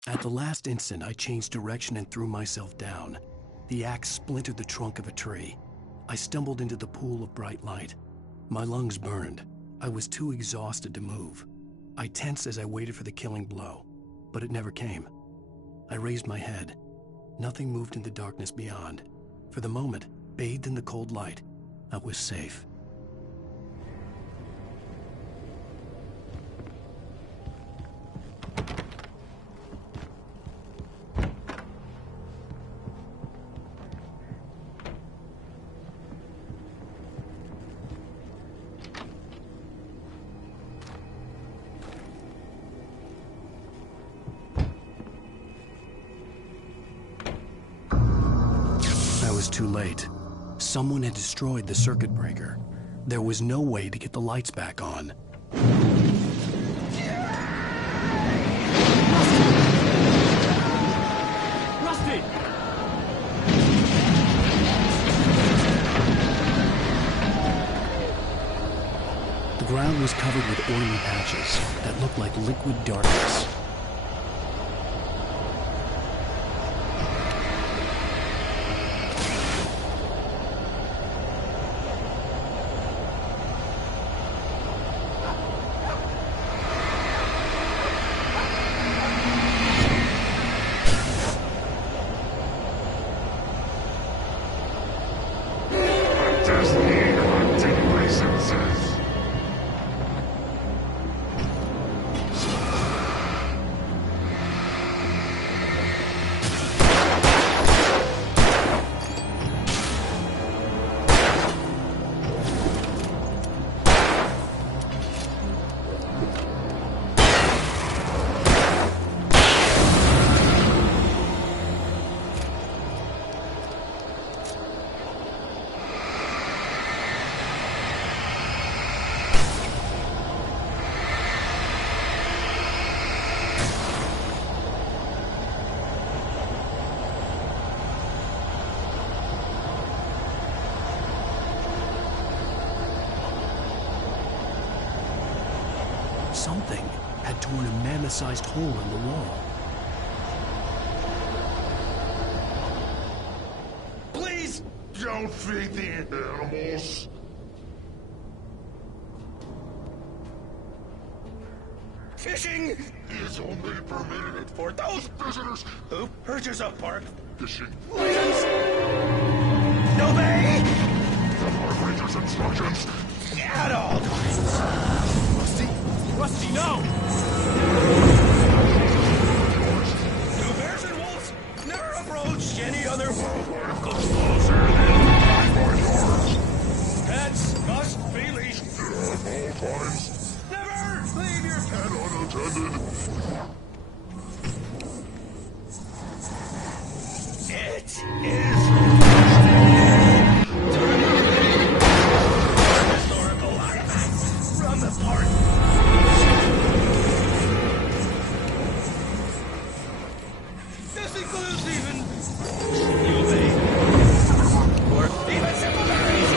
At the last instant, I changed direction and threw myself down. The axe splintered the trunk of a tree. I stumbled into the pool of bright light. My lungs burned. I was too exhausted to move. I tensed as I waited for the killing blow, but it never came. I raised my head. Nothing moved in the darkness beyond. For the moment, bathed in the cold light, I was safe. Too late. Someone had destroyed the circuit breaker. There was no way to get the lights back on. Rusty! The ground was covered with oily patches that looked like liquid darkness. Something had torn a mammoth-sized hole in the wall. Please don't feed the animals. Fishing is only permitted for those visitors who purchase a park fishing license. Obey the park ranger's instructions at all costs. Rusty, no! Do bears and wolves never approach any other wildlife comes closer than 5 yards. Pets must be leashed at all times. Never leave your pet unattended. It is historical artifacts from the park. This includes even or even simple berries.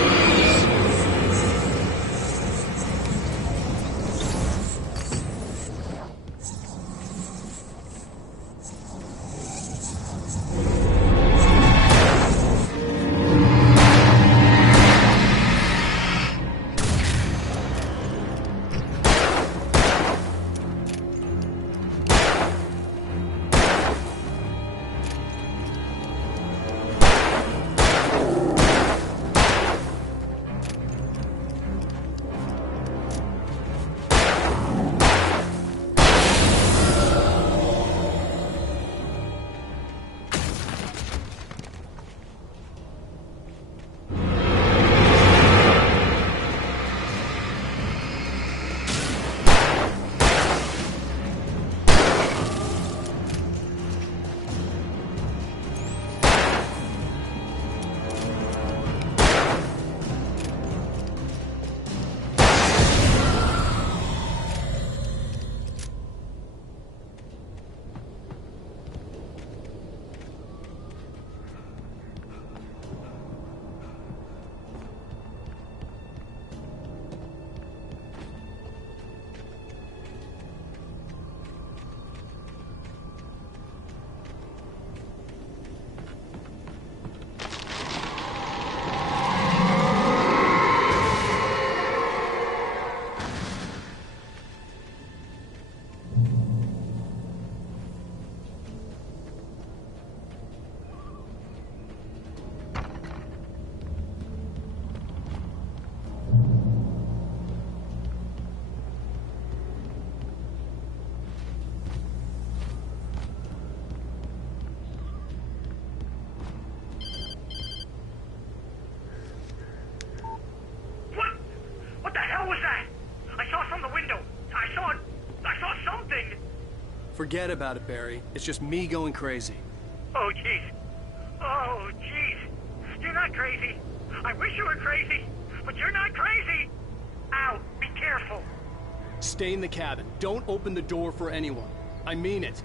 Forget about it, Barry. It's just me going crazy. Oh, jeez. Oh, jeez. You're not crazy. I wish you were crazy, but you're not crazy. Ow, be careful. Stay in the cabin. Don't open the door for anyone. I mean it.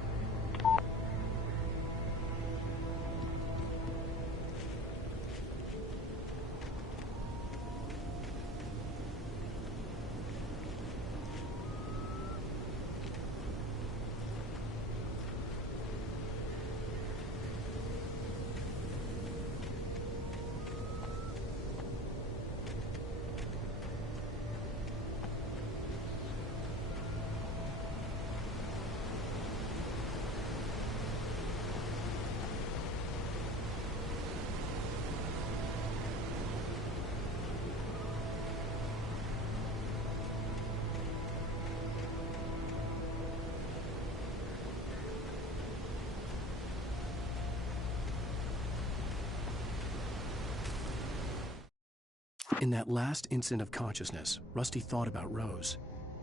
In that last instant of consciousness, Rusty thought about Rose.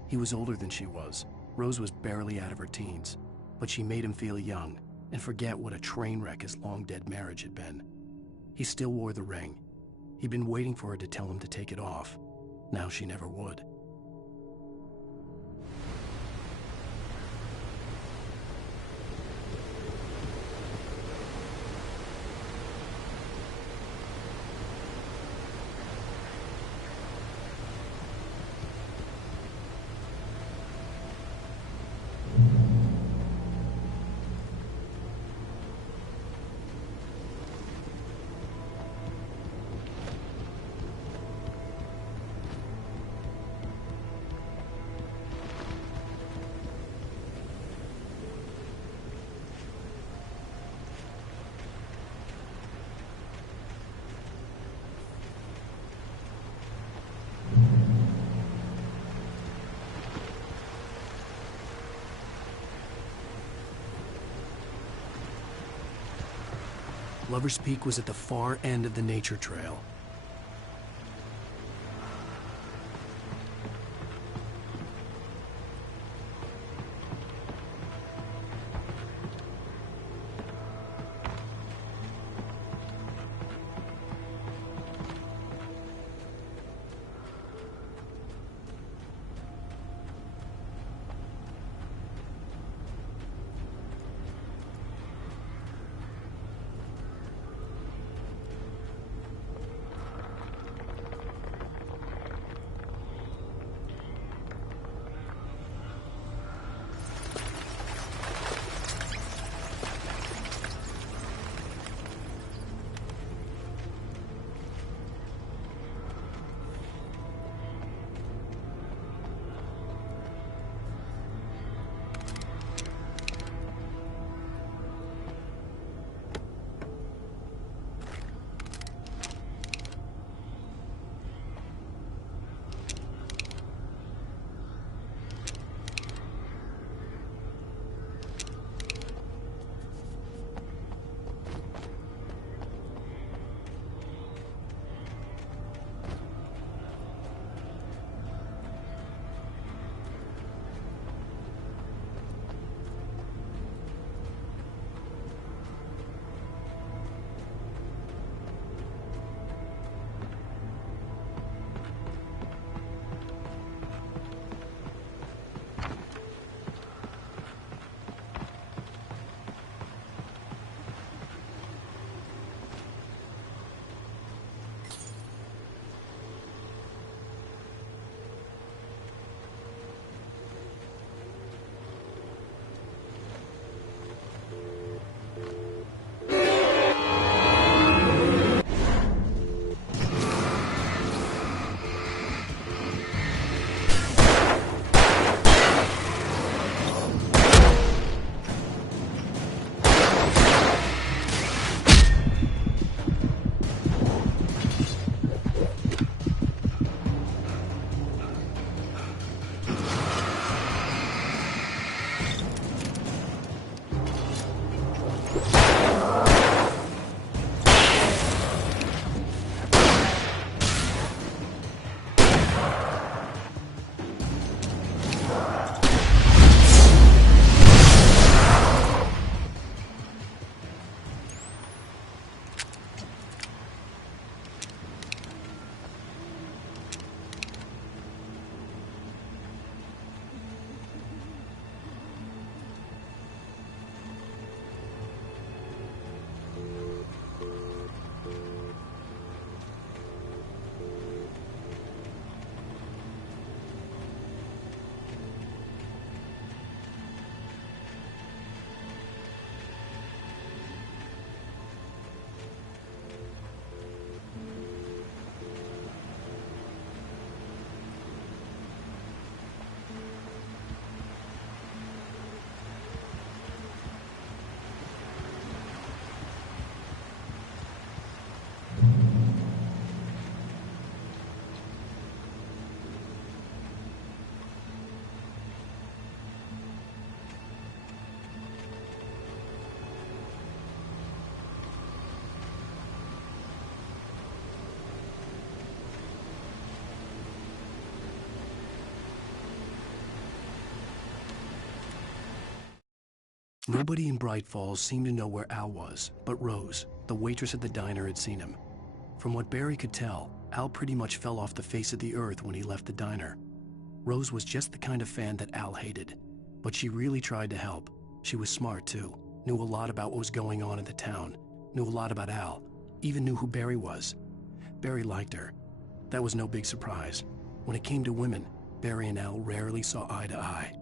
He was older than she was. Rose was barely out of her teens, but she made him feel young and forget what a train wreck his long-dead marriage had been. He still wore the ring. He'd been waiting for her to tell him to take it off. Now she never would. Lover's Peak was at the far end of the nature trail. Nobody in Bright Falls seemed to know where Al was, but Rose, the waitress at the diner, had seen him. From what Barry could tell, Al pretty much fell off the face of the earth when he left the diner. Rose was just the kind of fan that Al hated, but she really tried to help. She was smart too, knew a lot about what was going on in the town, knew a lot about Al, even knew who Barry was. Barry liked her. That was no big surprise. When it came to women, Barry and Al rarely saw eye to eye.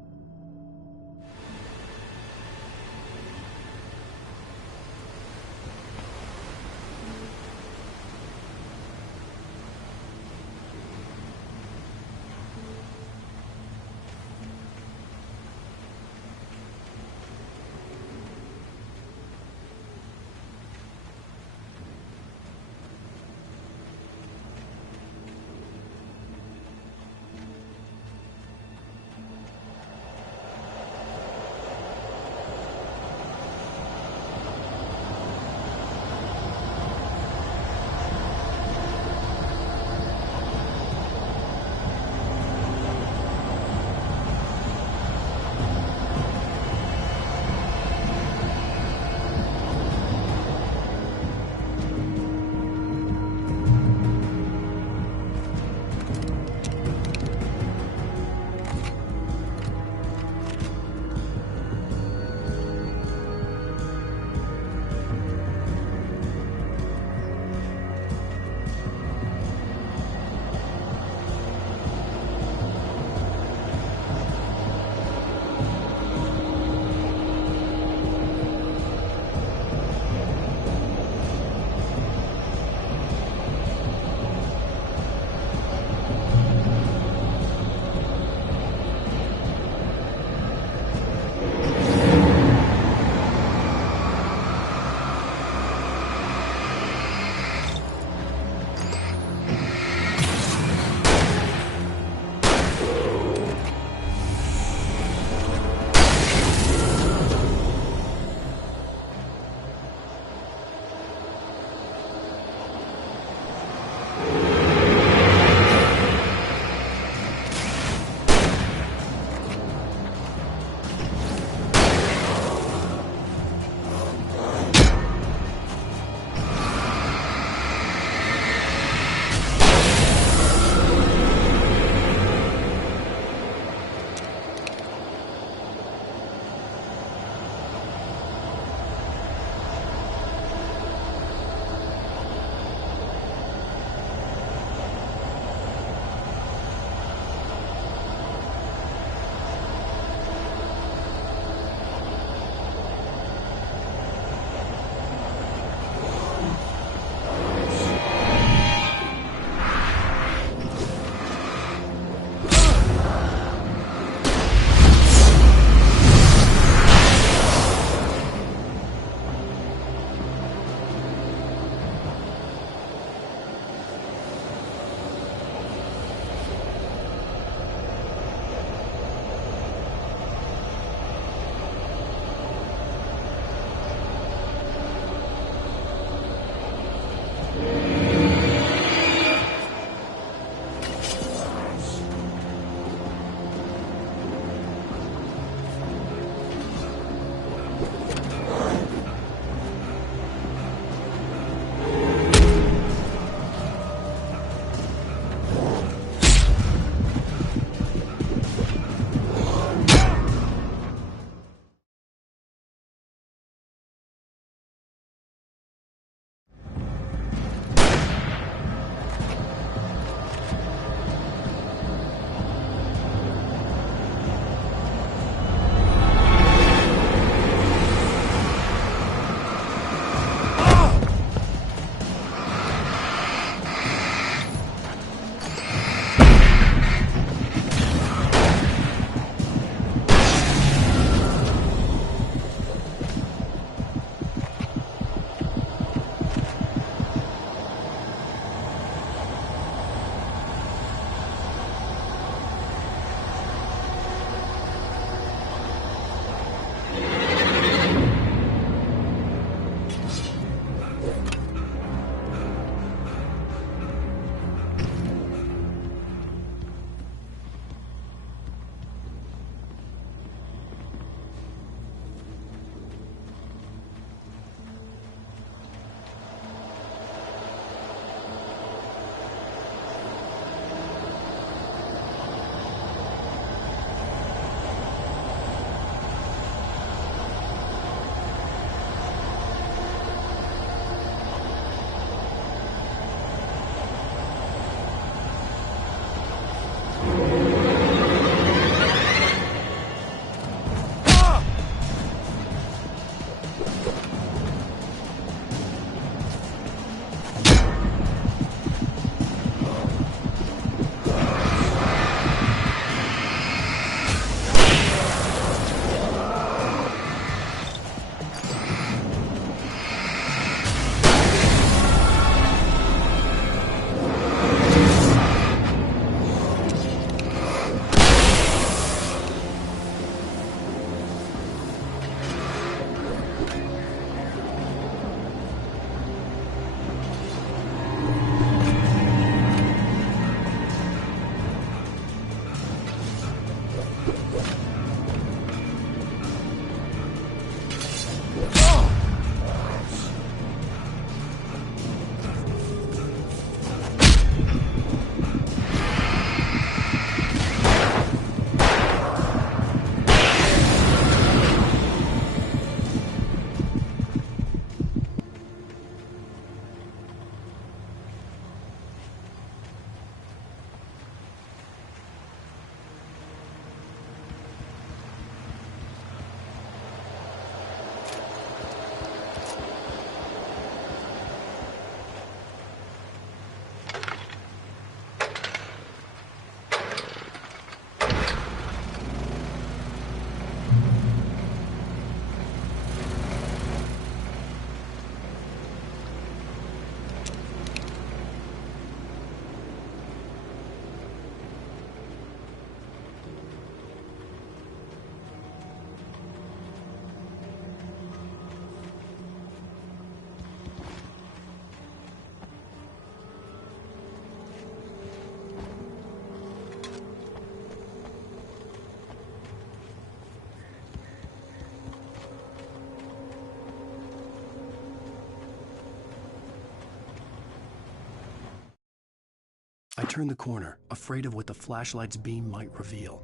I turned the corner, afraid of what the flashlight's beam might reveal.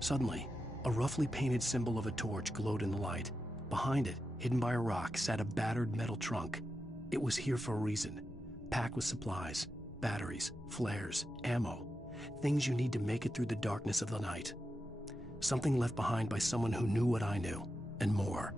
Suddenly, a roughly painted symbol of a torch glowed in the light. Behind it, hidden by a rock, sat a battered metal trunk. It was here for a reason, packed with supplies, batteries, flares, ammo, things you need to make it through the darkness of the night. Something left behind by someone who knew what I knew, and more.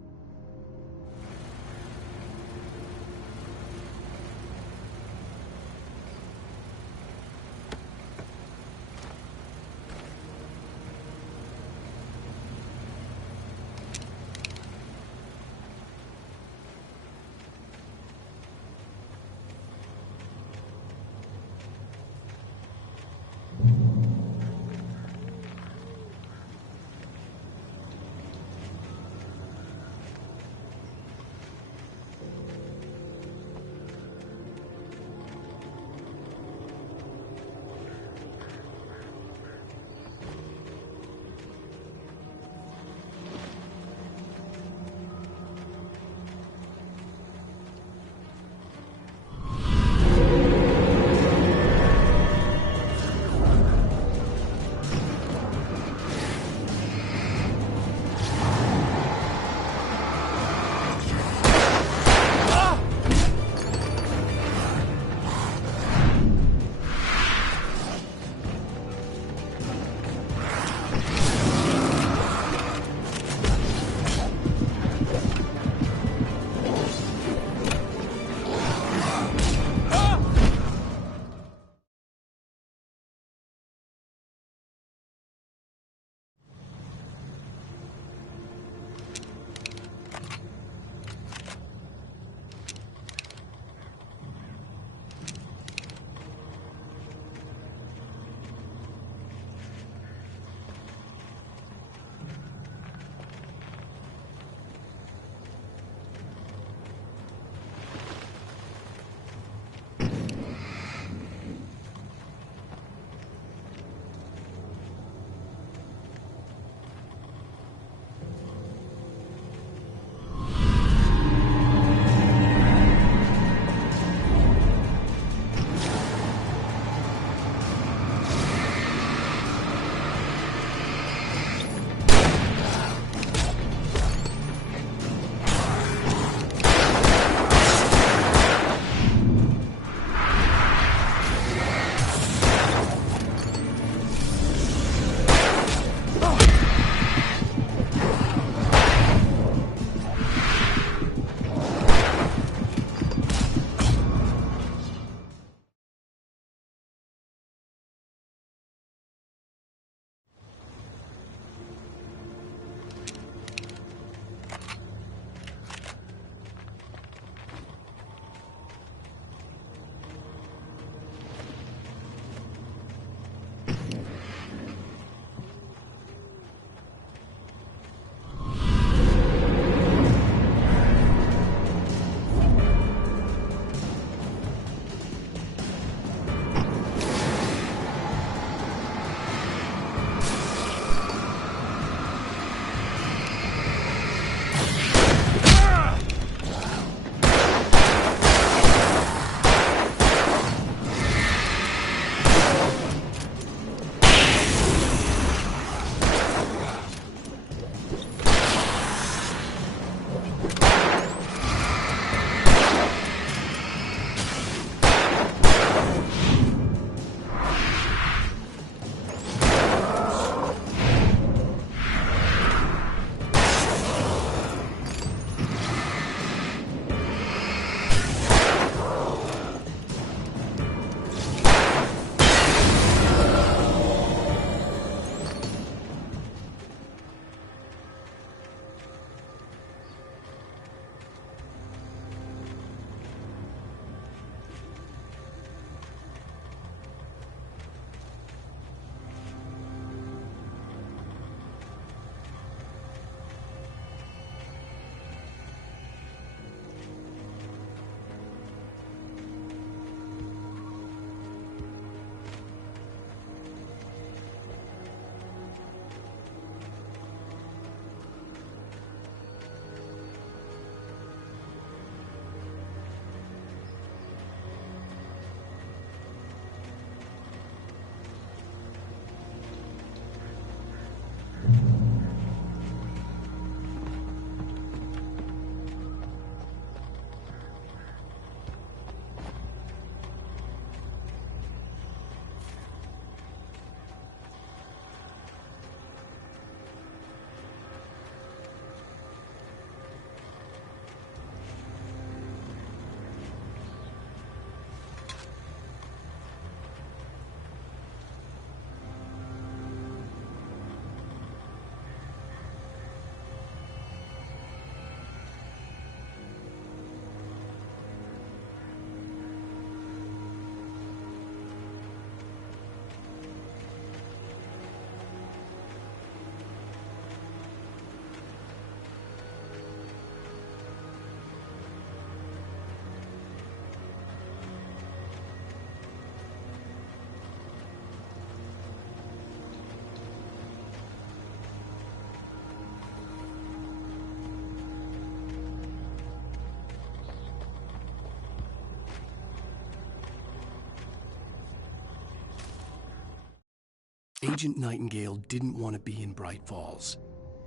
Agent Nightingale didn't want to be in Bright Falls.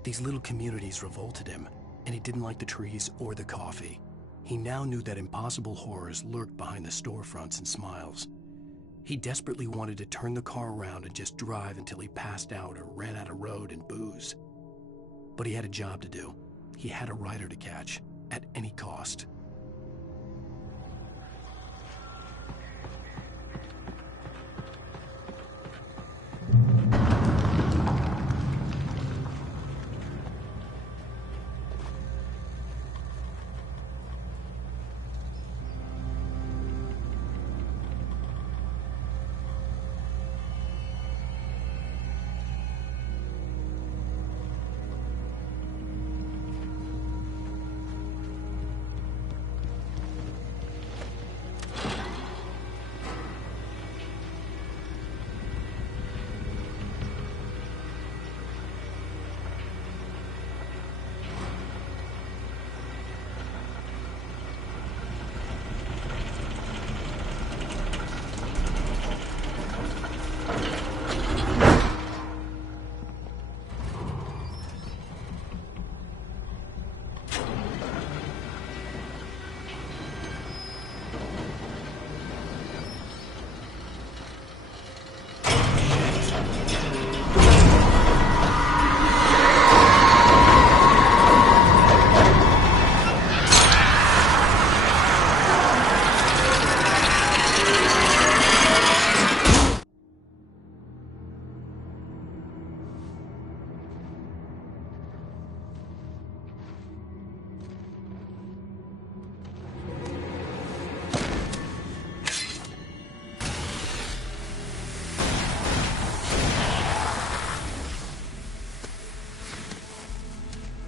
These little communities revolted him, and he didn't like the trees or the coffee. He now knew that impossible horrors lurked behind the storefronts and smiles. He desperately wanted to turn the car around and just drive until he passed out or ran out of road and booze. But he had a job to do. He had a rider to catch, at any cost.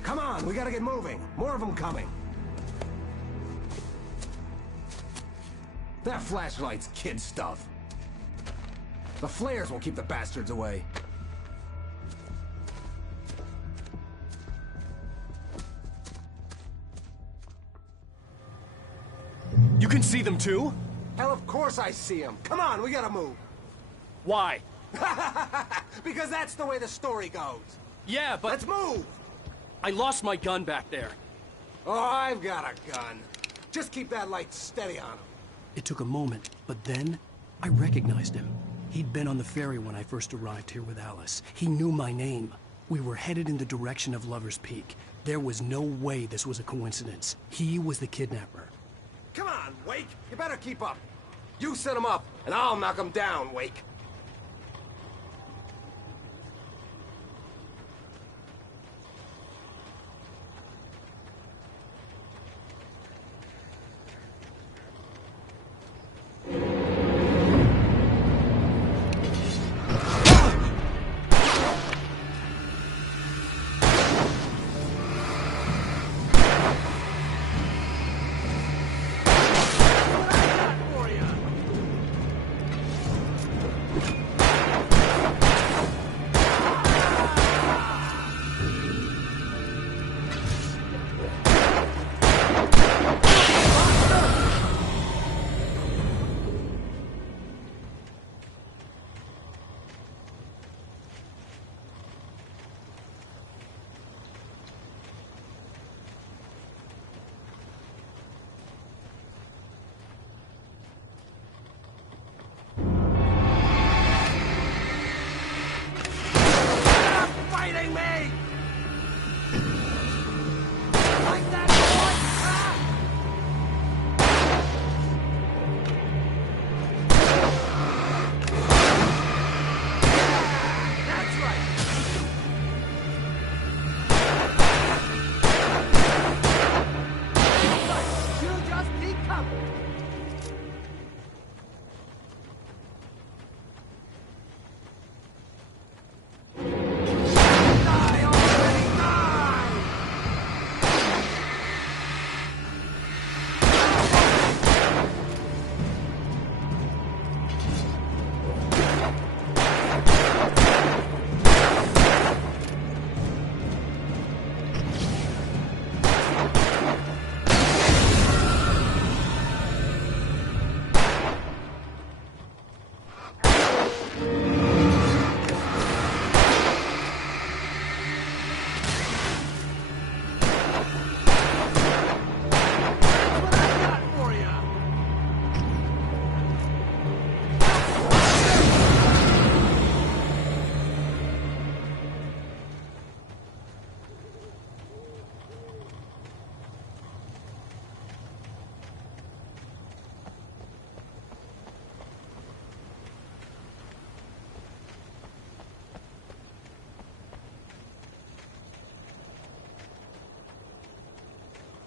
Come on, we gotta get moving. More of them coming. That flashlight's kid stuff. The flares will keep the bastards away. You can see them too? Hell, of course I see them. Come on, we gotta move. Why? Because that's the way the story goes. Yeah, but... Let's move! I lost my gun back there. Oh, I've got a gun. Just keep that light steady on him. It took a moment, but then I recognized him. He'd been on the ferry when I first arrived here with Alice. He knew my name. We were headed in the direction of Lover's Peak. There was no way this was a coincidence. He was the kidnapper. Come on, Wake. You better keep up. You set him up, and I'll knock him down, Wake.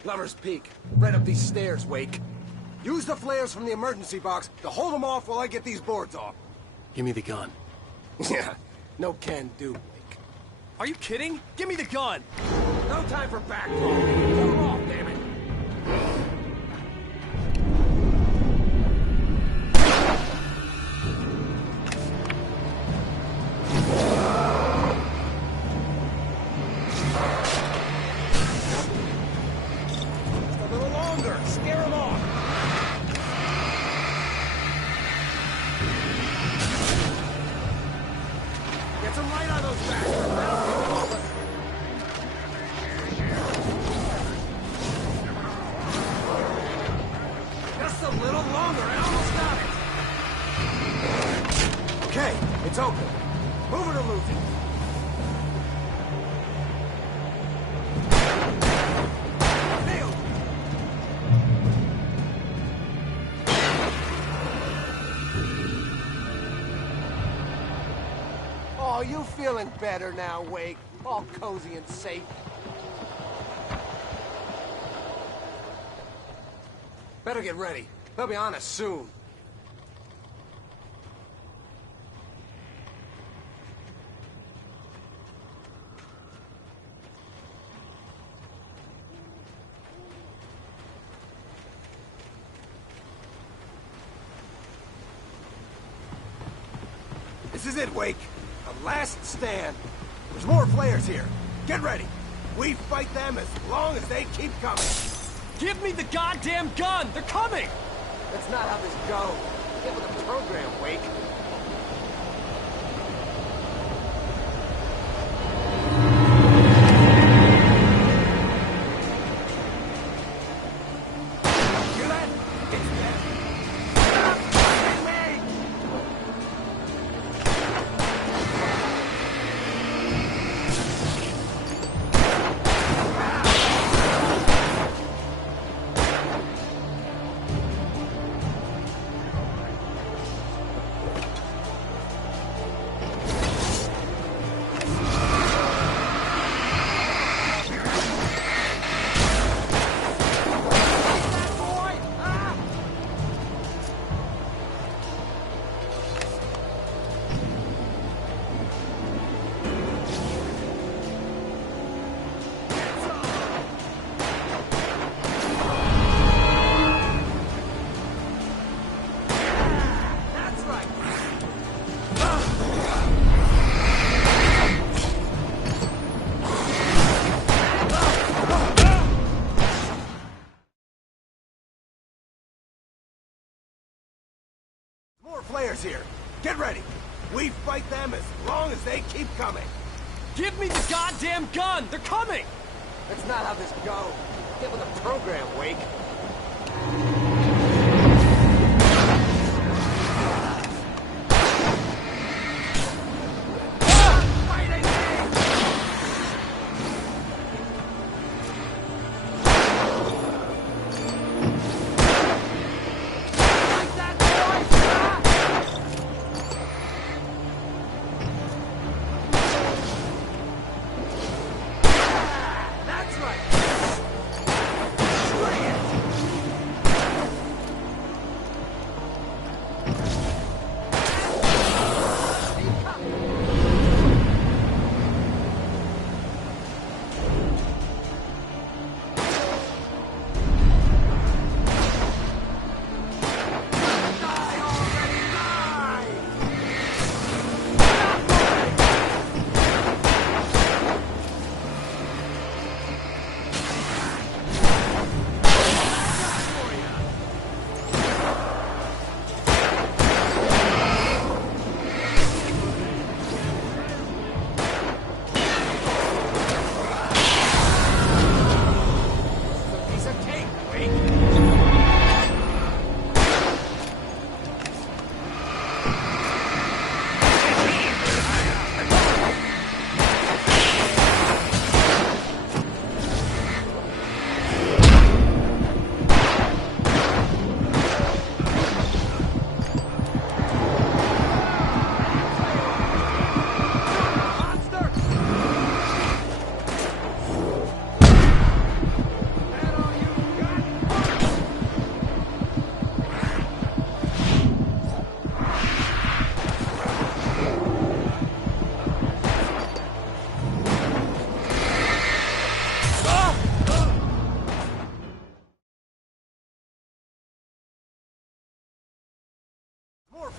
Lover's Peak. Right up these stairs, Wake. Use the flares from the emergency box to hold them off while I get these boards off. Give me the gun. Yeah, no can do, Wake. Are you kidding? Give me the gun! No time for back talk. Pull them off, damn it. Just a little longer. Scare them off. Get some light on those bastards. That'll keep them off us. Just a little longer. I almost got it. Okay, it's open. Move it or lose it. Nailed it. Oh, you feeling better now, Wake? All cozy and safe. Better get ready. They'll be on us soon. This is it, Wake. The last stand. There's more flares here. Get ready. We fight them as long as they keep coming. Give me the goddamn gun! They're coming! That's not how this goes. Get with the program, Wake. Hear that? It's them. Stop fighting me! That's right. More flares here. Get ready. We fight them as long as they keep coming. Give me the goddamn gun! They're coming! That's not how this goes. Get with the program, Wake. Fighting me! Like that, boys! That's right. Bring it!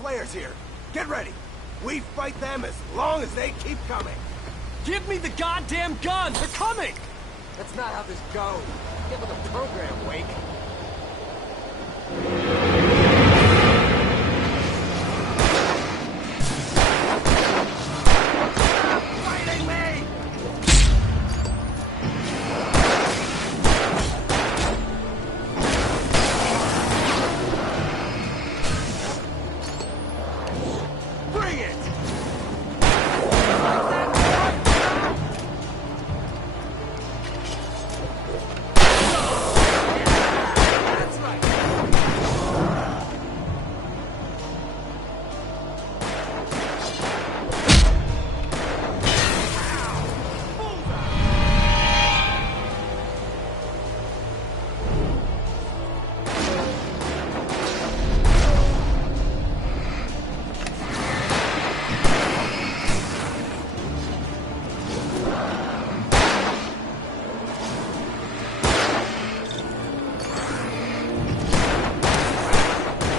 flares here. Get ready. We fight them as long as they keep coming. Give me the goddamn gun! They're coming! That's not how this goes. Get with the program, Wake. Fighting me! Bring it! That's right!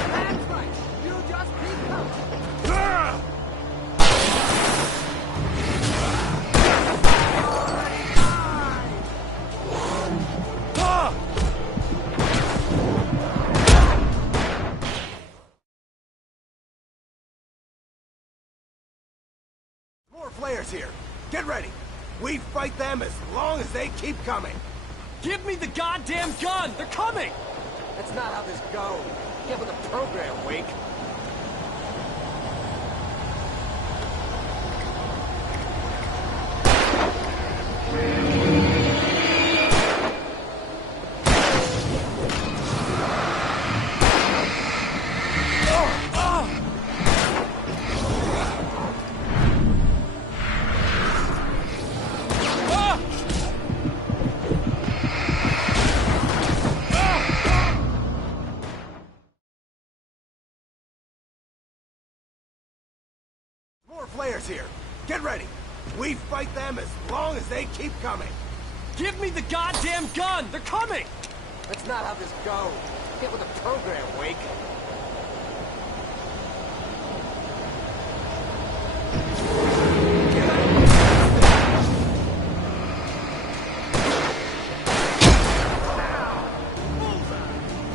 That's right! You just keep coming! More flares here. Get ready. We fight them as long as they keep coming. Give me the goddamn gun! They're coming! That's not how this goes. Get with the program, Wake. More flares here. Get ready. We fight them as long as they keep coming. Give me the goddamn gun! They're coming! That's not how this goes. Get with the program, Wake.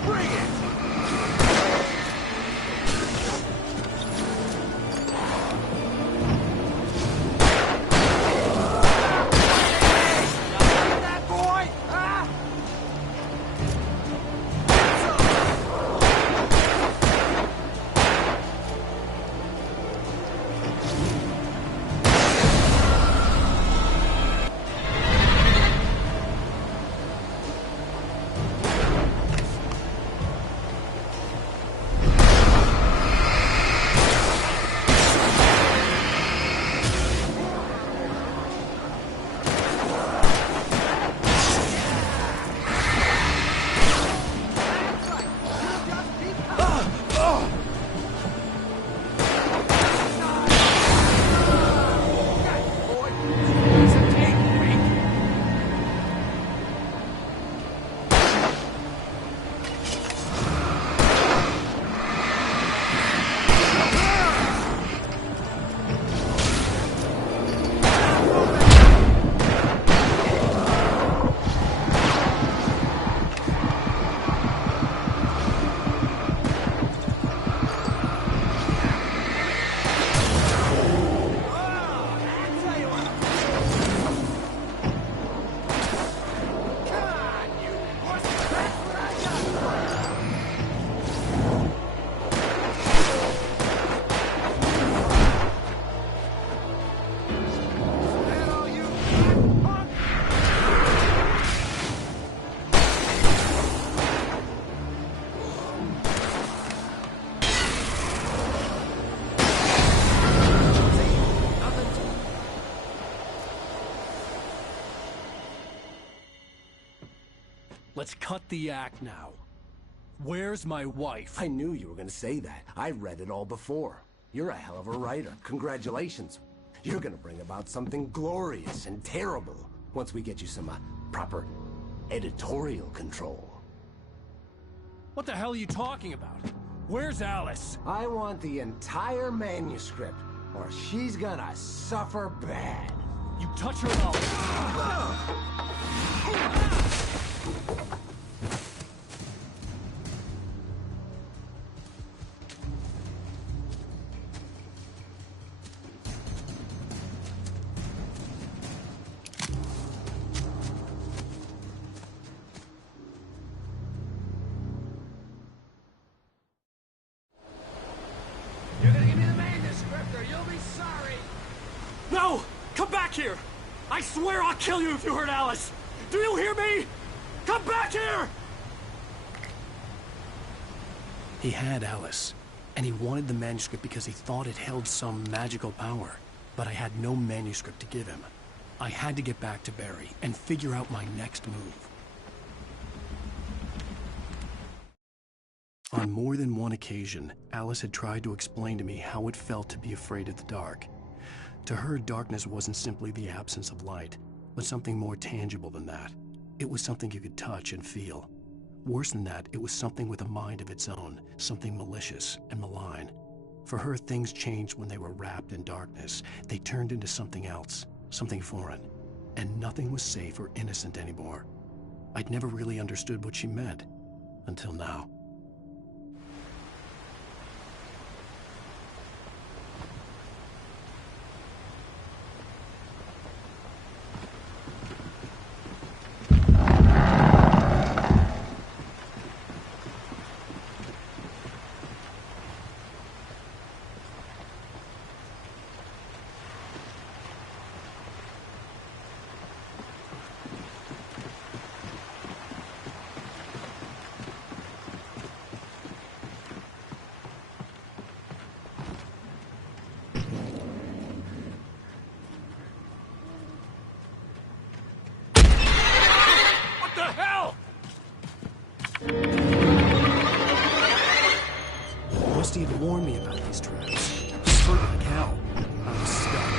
Bring it! That boy! Ah! Let's cut the act now. Where's my wife? I knew you were gonna say that. I read it all before. You're a hell of a writer. Congratulations. You're gonna bring about something glorious and terrible once we get you some proper editorial control. What the hell are you talking about? Where's Alice? I want the entire manuscript, or she's gonna suffer bad. You touch her mouth. You're gonna give me the manuscript or you'll be sorry! No! Come back here! I swear I'll kill you if you hurt Alice! Do you hear me? Come back here! He had Alice, and he wanted the manuscript because he thought it held some magical power. But I had no manuscript to give him. I had to get back to Barry and figure out my next move. On more than one occasion, Alice had tried to explain to me how it felt to be afraid of the dark. To her, darkness wasn't simply the absence of light, but something more tangible than that. It was something you could touch and feel. Worse than that, it was something with a mind of its own, something malicious and malign. For her, things changed when they were wrapped in darkness. They turned into something else, something foreign, and nothing was safe or innocent anymore. I'd never really understood what she meant, until now. Rusty had warned me about these traps. Hurt like hell. I was stuck.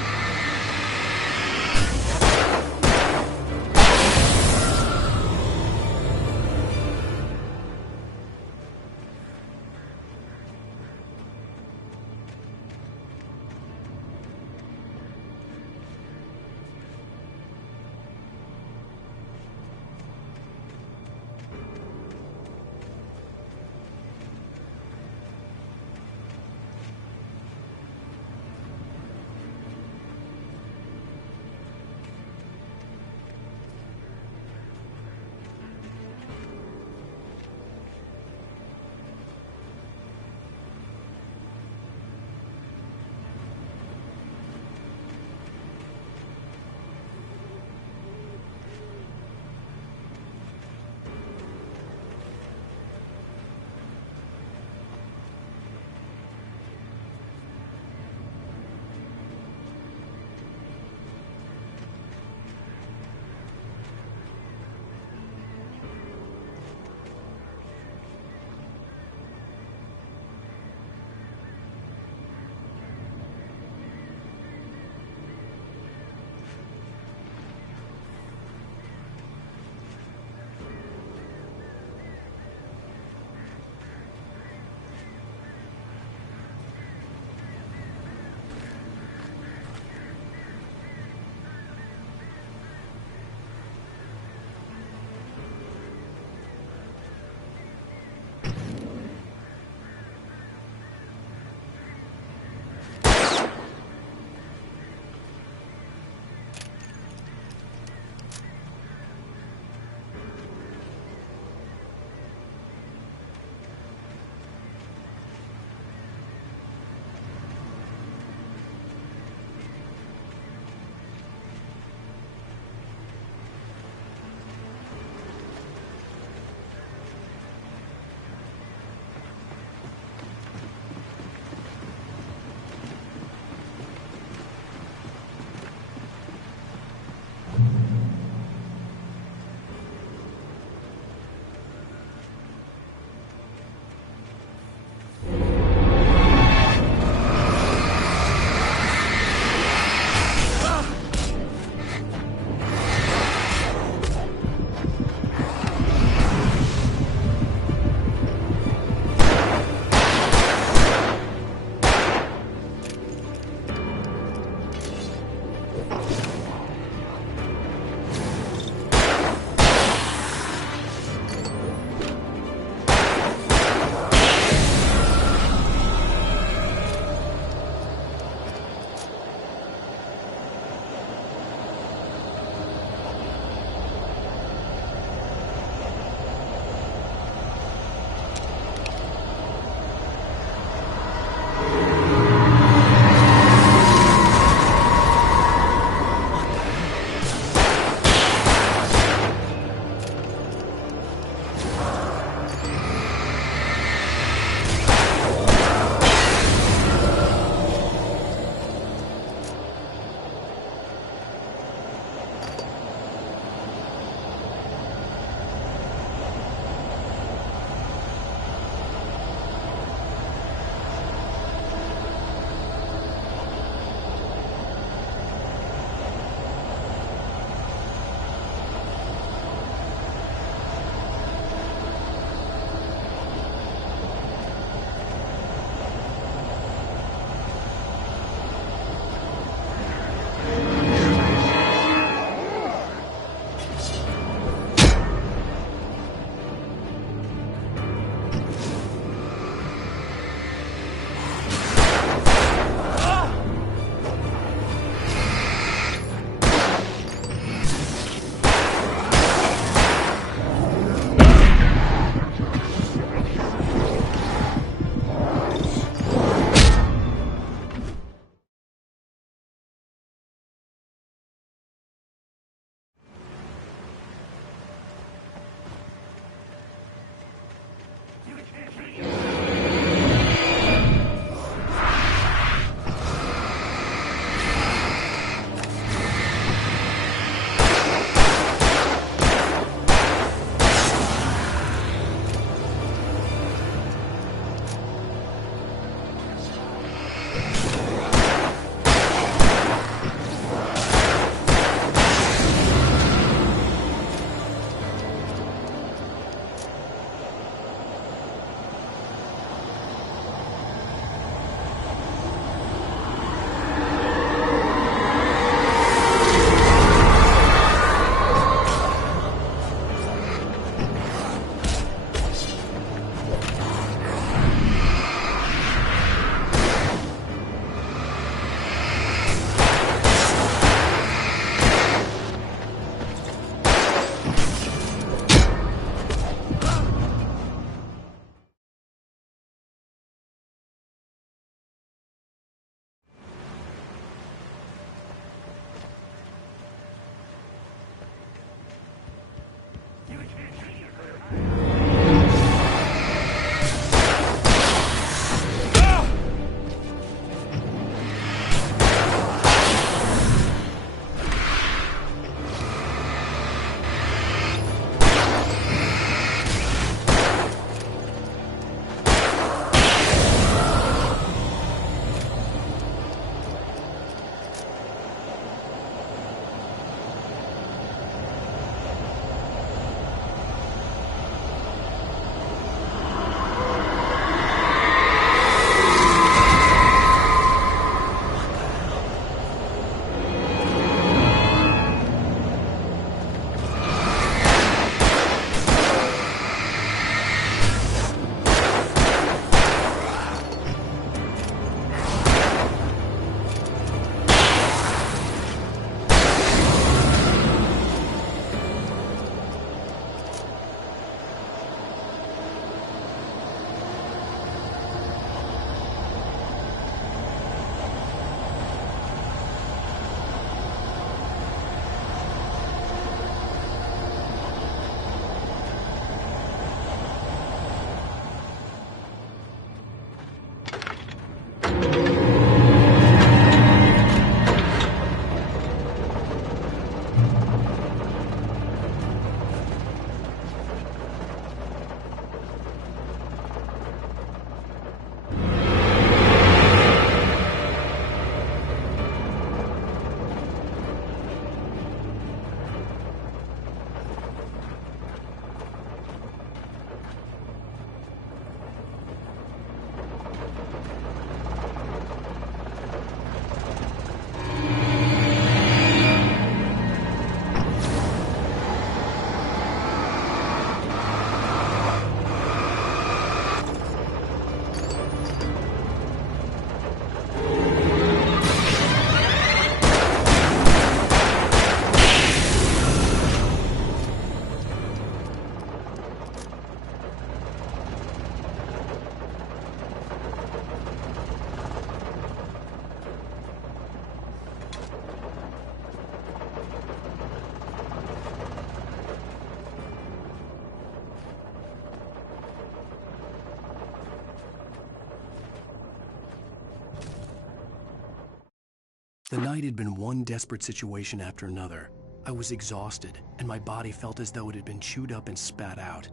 The night had been one desperate situation after another. I was exhausted, and my body felt as though it had been chewed up and spat out.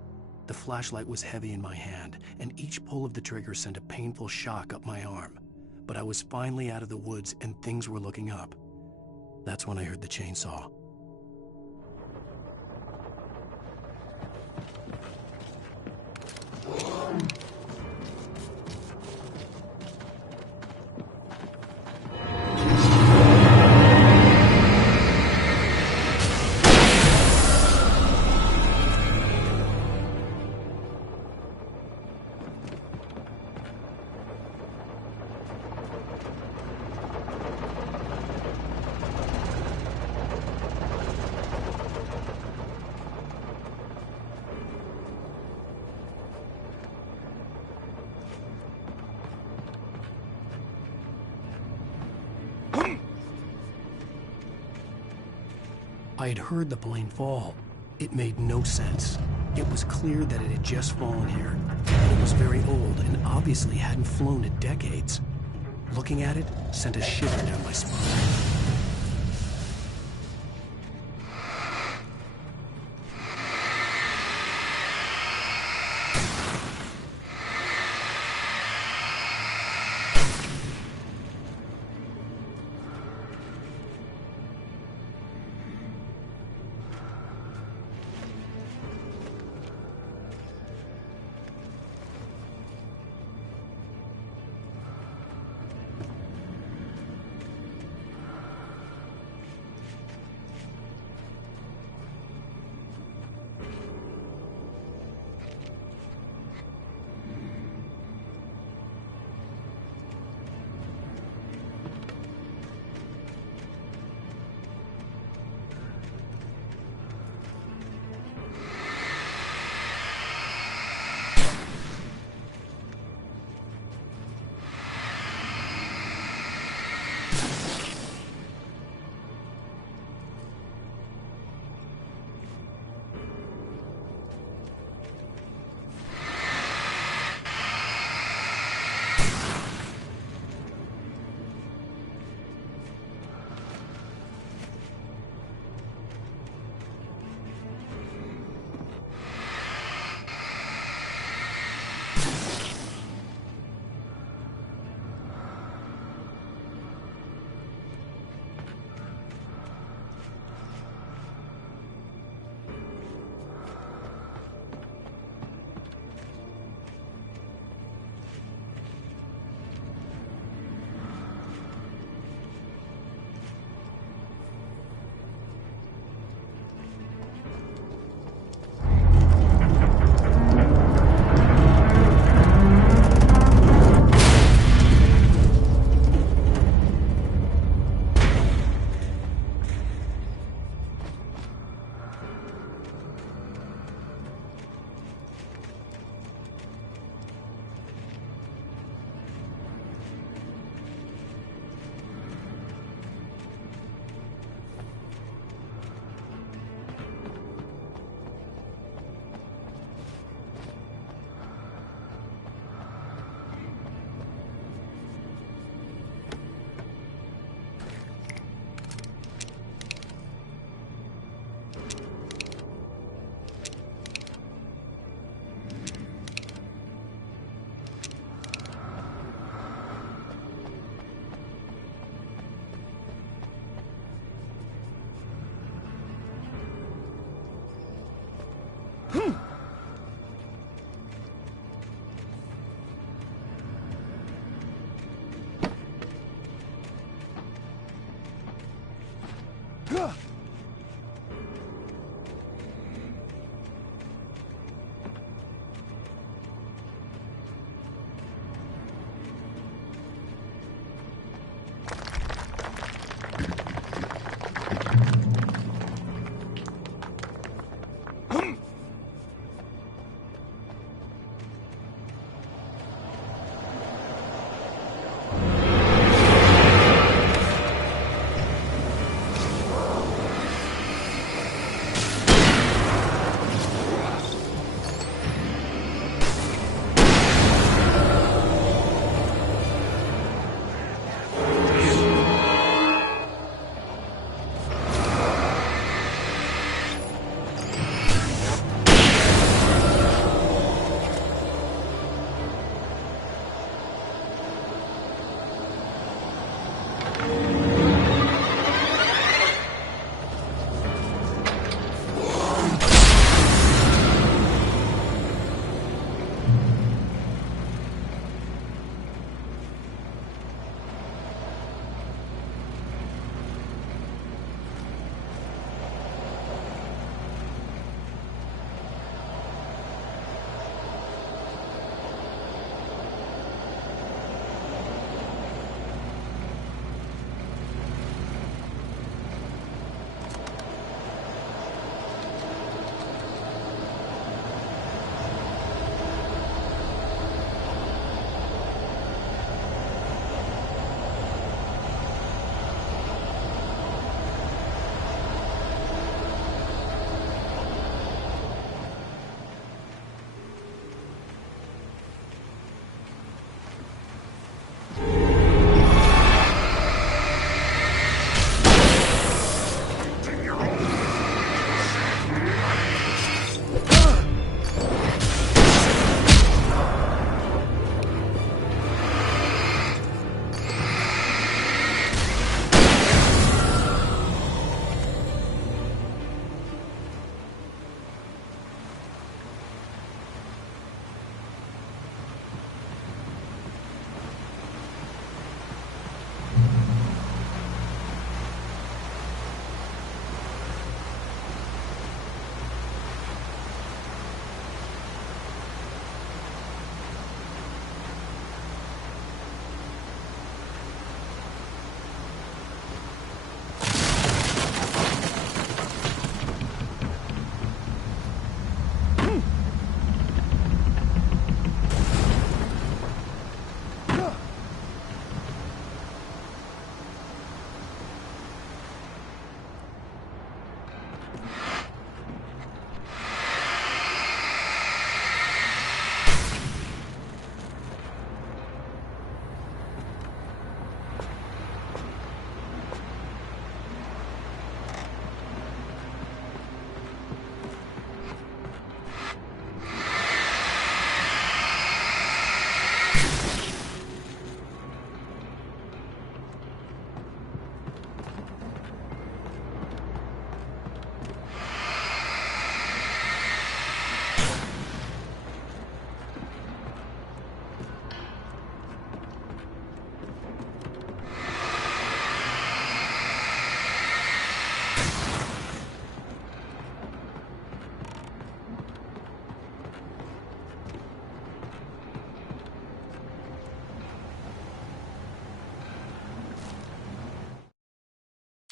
The flashlight was heavy in my hand, and each pull of the trigger sent a painful shock up my arm. But I was finally out of the woods, and things were looking up. That's when I heard the chainsaw. I had heard the plane fall. It made no sense. It was clear that it had just fallen here. It was very old and obviously hadn't flown in decades. Looking at it sent a shiver down my spine.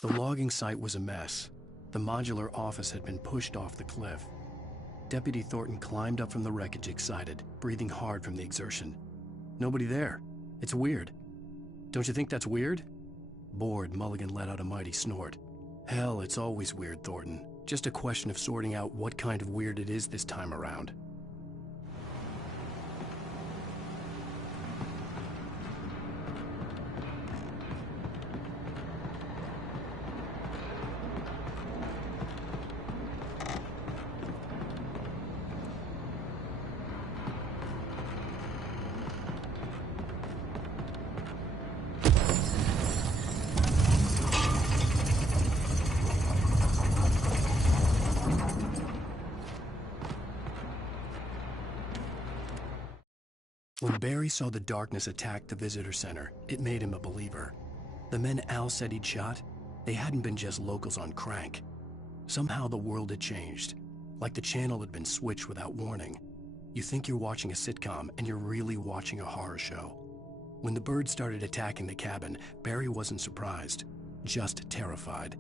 The logging site was a mess. The modular office had been pushed off the cliff. Deputy Thornton climbed up from the wreckage excited, breathing hard from the exertion. Nobody there. It's weird. Don't you think that's weird? Bored, Mulligan let out a mighty snort. Hell, it's always weird, Thornton. Just a question of sorting out what kind of weird it is this time around. When Barry saw the darkness attack the visitor center, it made him a believer. The men Al said he'd shot, they hadn't been just locals on crank. Somehow the world had changed, like the channel had been switched without warning. You think you're watching a sitcom, and you're really watching a horror show. When the birds started attacking the cabin, Barry wasn't surprised, just terrified.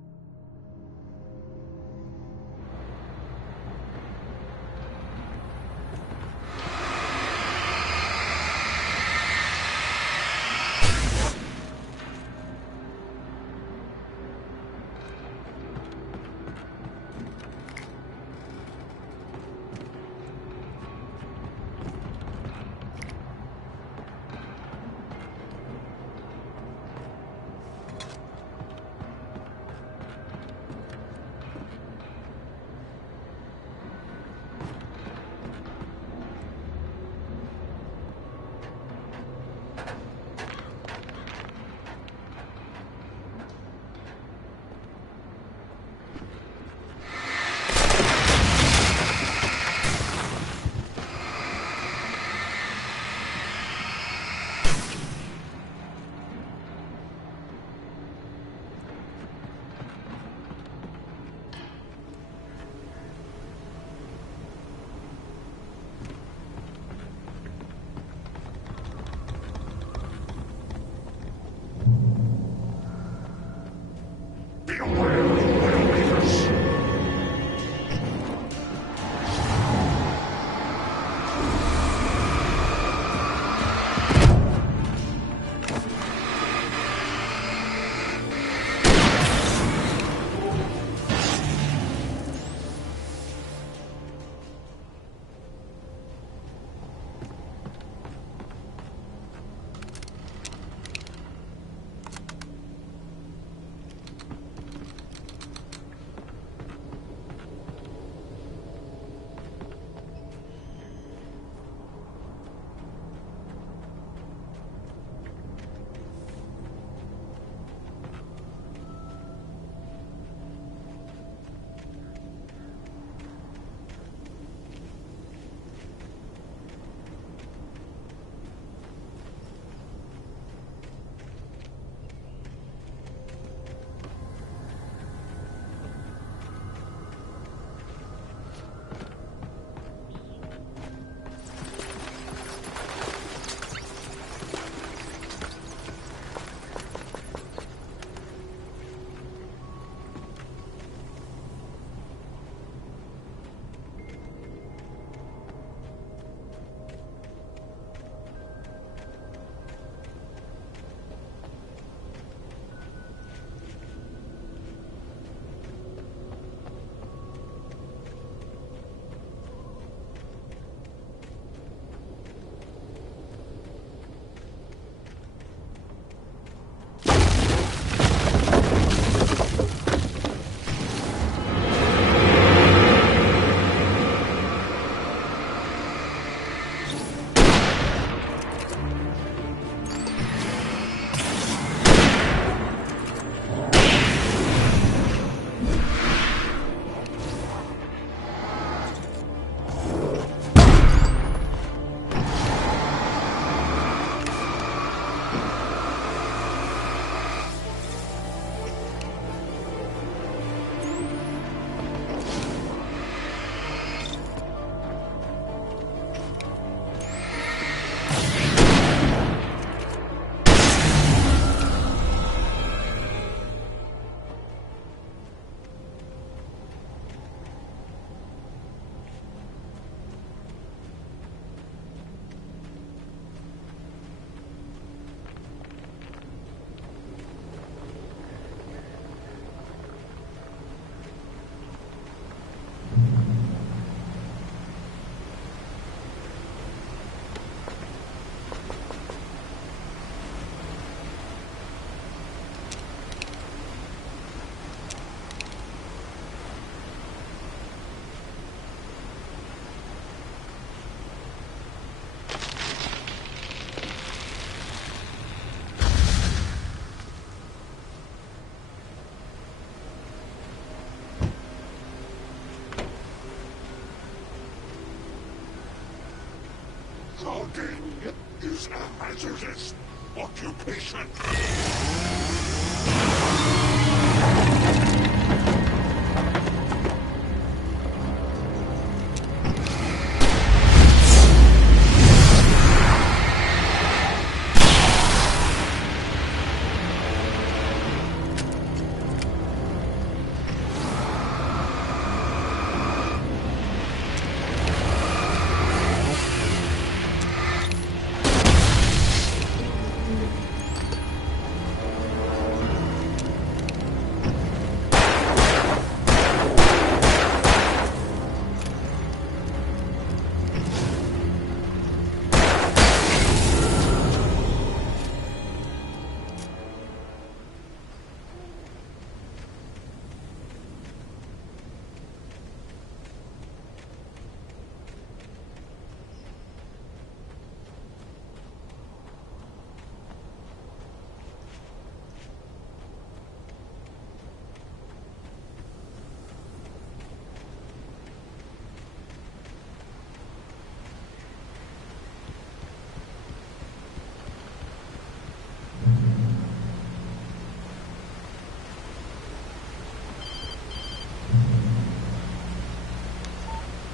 is a hazardous occupation.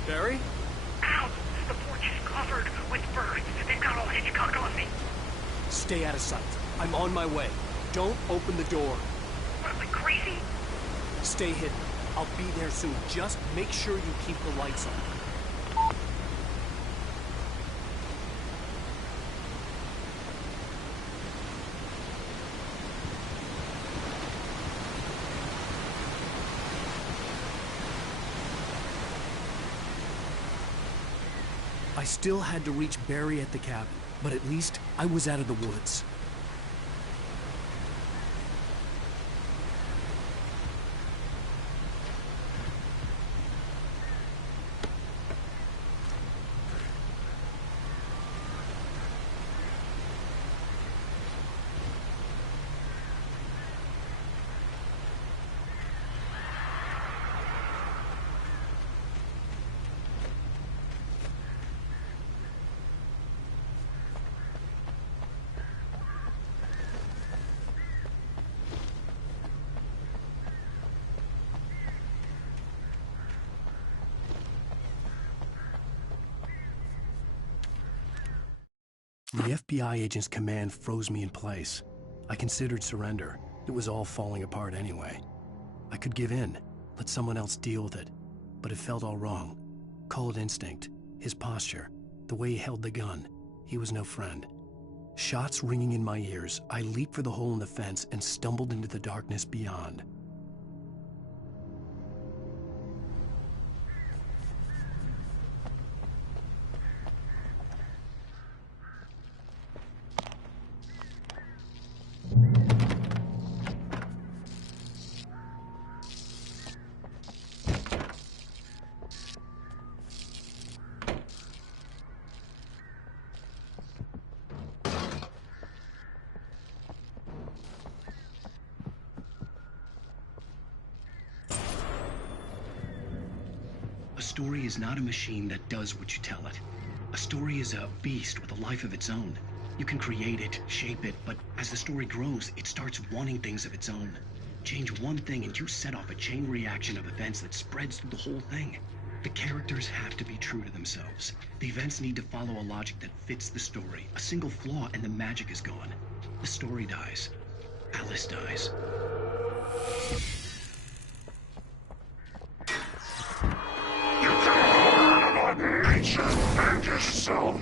Barry? Ow! The porch is covered with birds. They've got all Hitchcock on me. Stay out of sight. I'm on my way. Don't open the door. What, am I crazy? Stay hidden. I'll be there soon. Just make sure you keep the lights on. I still had to reach Barry at the cabin, but at least I was out of the woods. The FBI agent's command froze me in place. I considered surrender. It was all falling apart anyway. I could give in, let someone else deal with it. But it felt all wrong. Call it instinct, his posture, the way he held the gun. He was no friend. Shots ringing in my ears, I leaped for the hole in the fence and stumbled into the darkness beyond. A story is not a machine that does what you tell it. A story is a beast with a life of its own. You can create it, shape it, but as the story grows, it starts wanting things of its own. Change one thing and you set off a chain reaction of events that spreads through the whole thing. The characters have to be true to themselves. The events need to follow a logic that fits the story. A single flaw and the magic is gone. The story dies. Alice dies. You can learn about nature and yourself.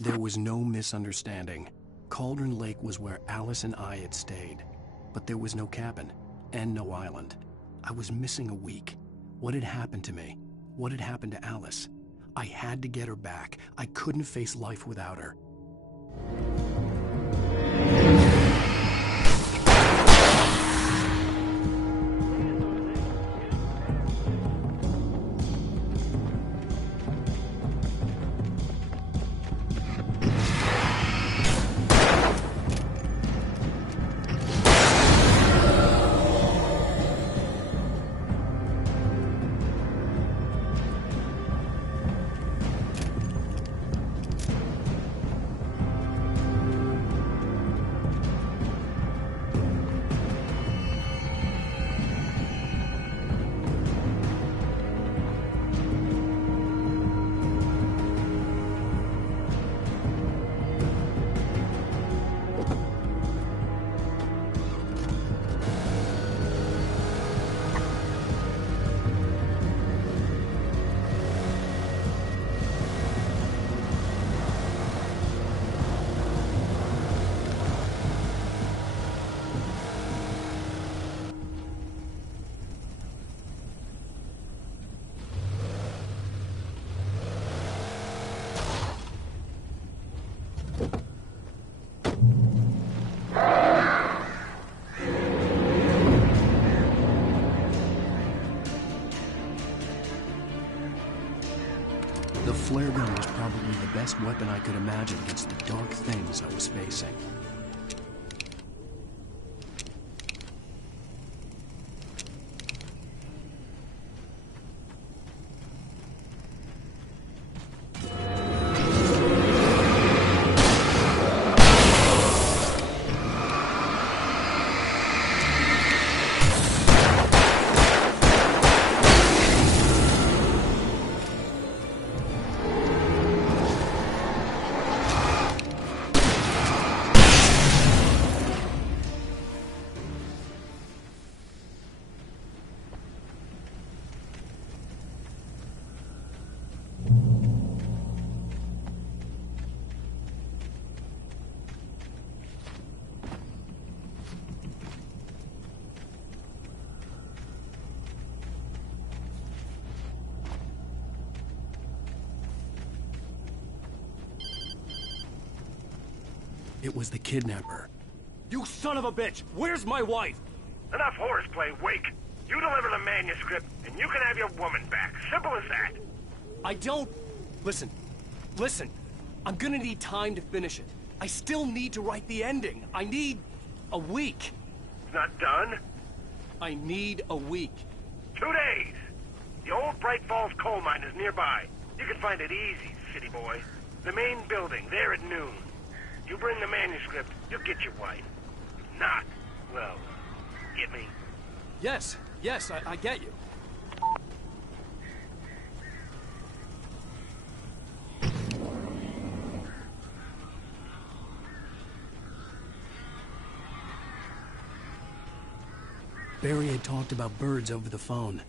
There was no misunderstanding. Cauldron Lake was where Alice and I had stayed. But there was no cabin, and no island. I was missing a week. What had happened to me? What had happened to Alice? I had to get her back. I couldn't face life without her. The flare gun was probably the best weapon I could imagine against the dark things I was facing. It was the kidnapper. You son of a bitch! Where's my wife? Enough horseplay, Wake. You deliver the manuscript, and you can have your woman back. Simple as that. I don't... Listen. I'm gonna need time to finish it. I still need to write the ending. I need a week. It's not done? I need a week. 2 days. The old Bright Falls coal mine is nearby. You can find it easy, city boy. The main building, there at noon. You bring the manuscript, you'll get your wife. If not, well, get me? Yes, I get you. Barry had talked about birds over the phone.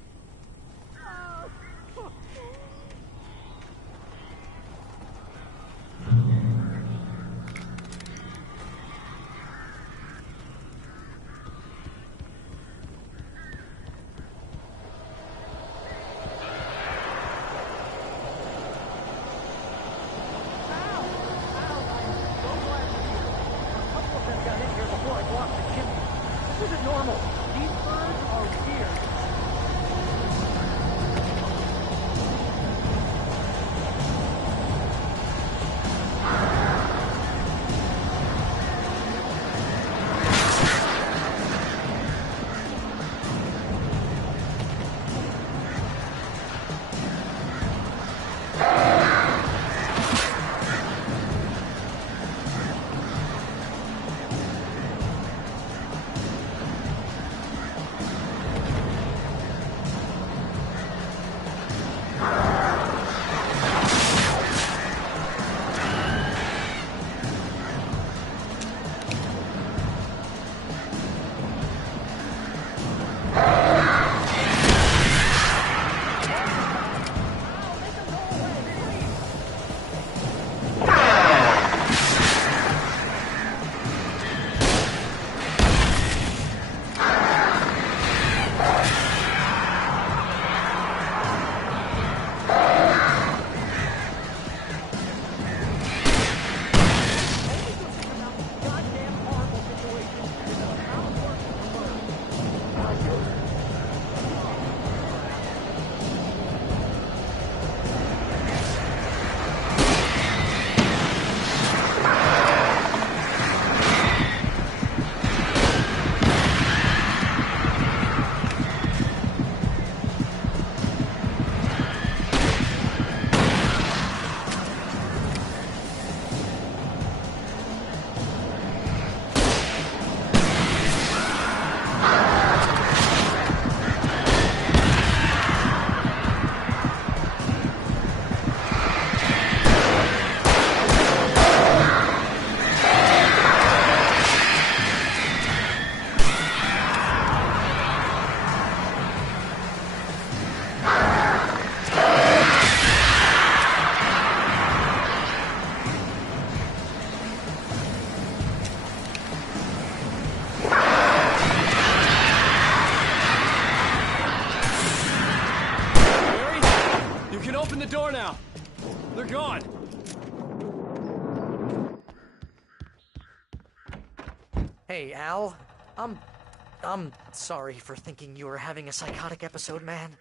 Hey, Al. I'm sorry for thinking you were having a psychotic episode, man.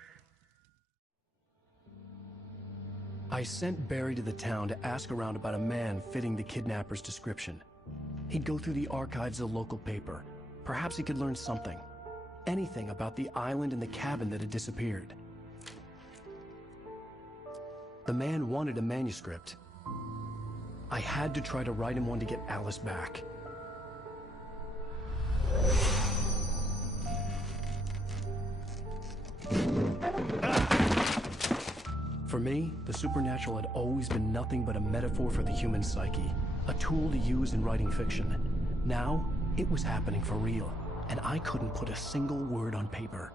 I sent Barry to the town to ask around about a man fitting the kidnapper's description. He'd go through the archives of the local paper. Perhaps he could learn something. Anything about the island and the cabin that had disappeared. The man wanted a manuscript. I had to try to write him one to get Alice back. For me, the supernatural had always been nothing but a metaphor for the human psyche, a tool to use in writing fiction. Now, it was happening for real, and I couldn't put a single word on paper.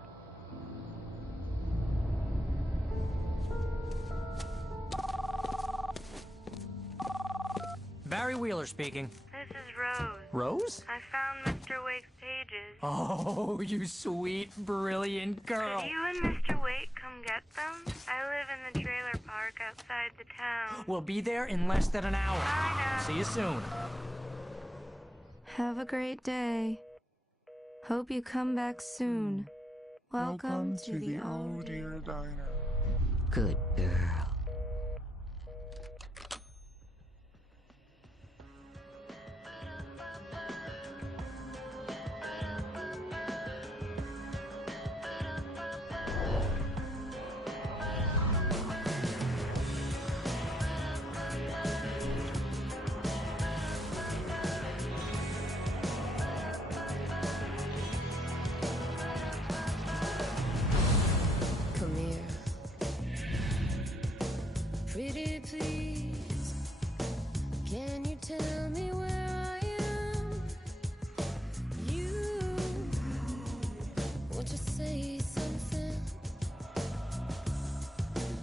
Barry Wheeler speaking. This is Rose. Rose? I found Mr. Wake's pages. Oh, you sweet, brilliant girl. Could you and Mr. Wake come get them? I live in the trailer park outside the town. We'll be there in less than an hour. I know. See you soon. Have a great day. Hope you come back soon. Welcome to the Oh Dear Diner. Good girl. Come here. Pretty please, can you tell me where I am? You, won't you say something?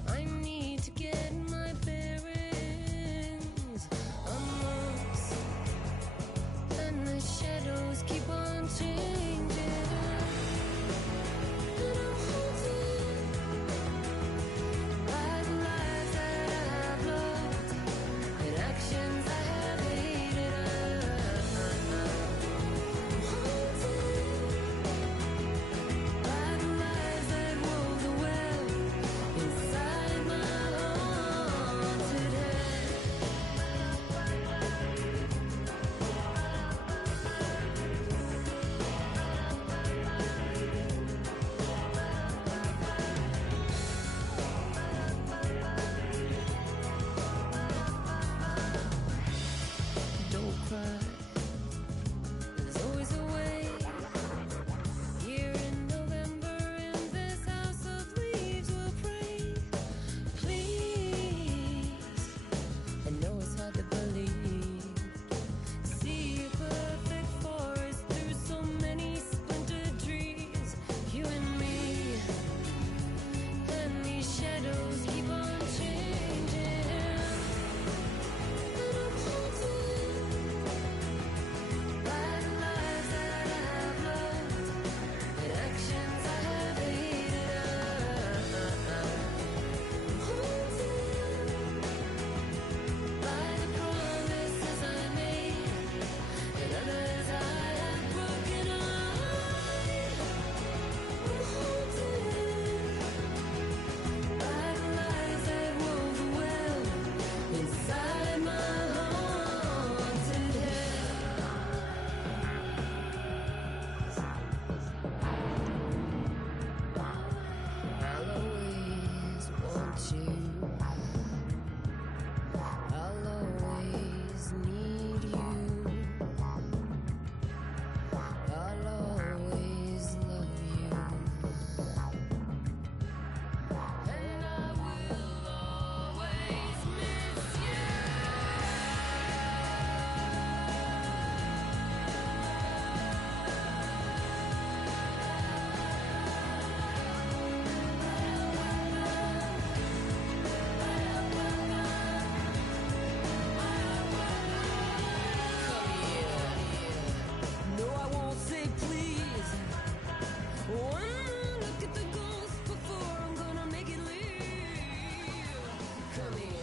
I need to get my bearings. I'm lost, and the shadows keep on changing. And I'm haunted by the lies that I've loved and actions I have hated. I'm haunted by the lies that wove the web inside my haunted head. Don't cry. There's always a way. Here in November, in this house of leaves, we'll pray. Please. I know it's hard to believe. See a perfect forest through so many splintered trees. You and me. And these shadows keep on changing. And I'm haunted by the lies that I've loved and actions I have hated. I'm haunted by the promises I made and others I have broken. I'm haunted by the lies that wove the web inside my haunted head. I'll always want you. I'll always need you. I'll always love you. And I will always miss you. No, I won't say please. One more look at the ghost before I'm gonna make it leave. Come here.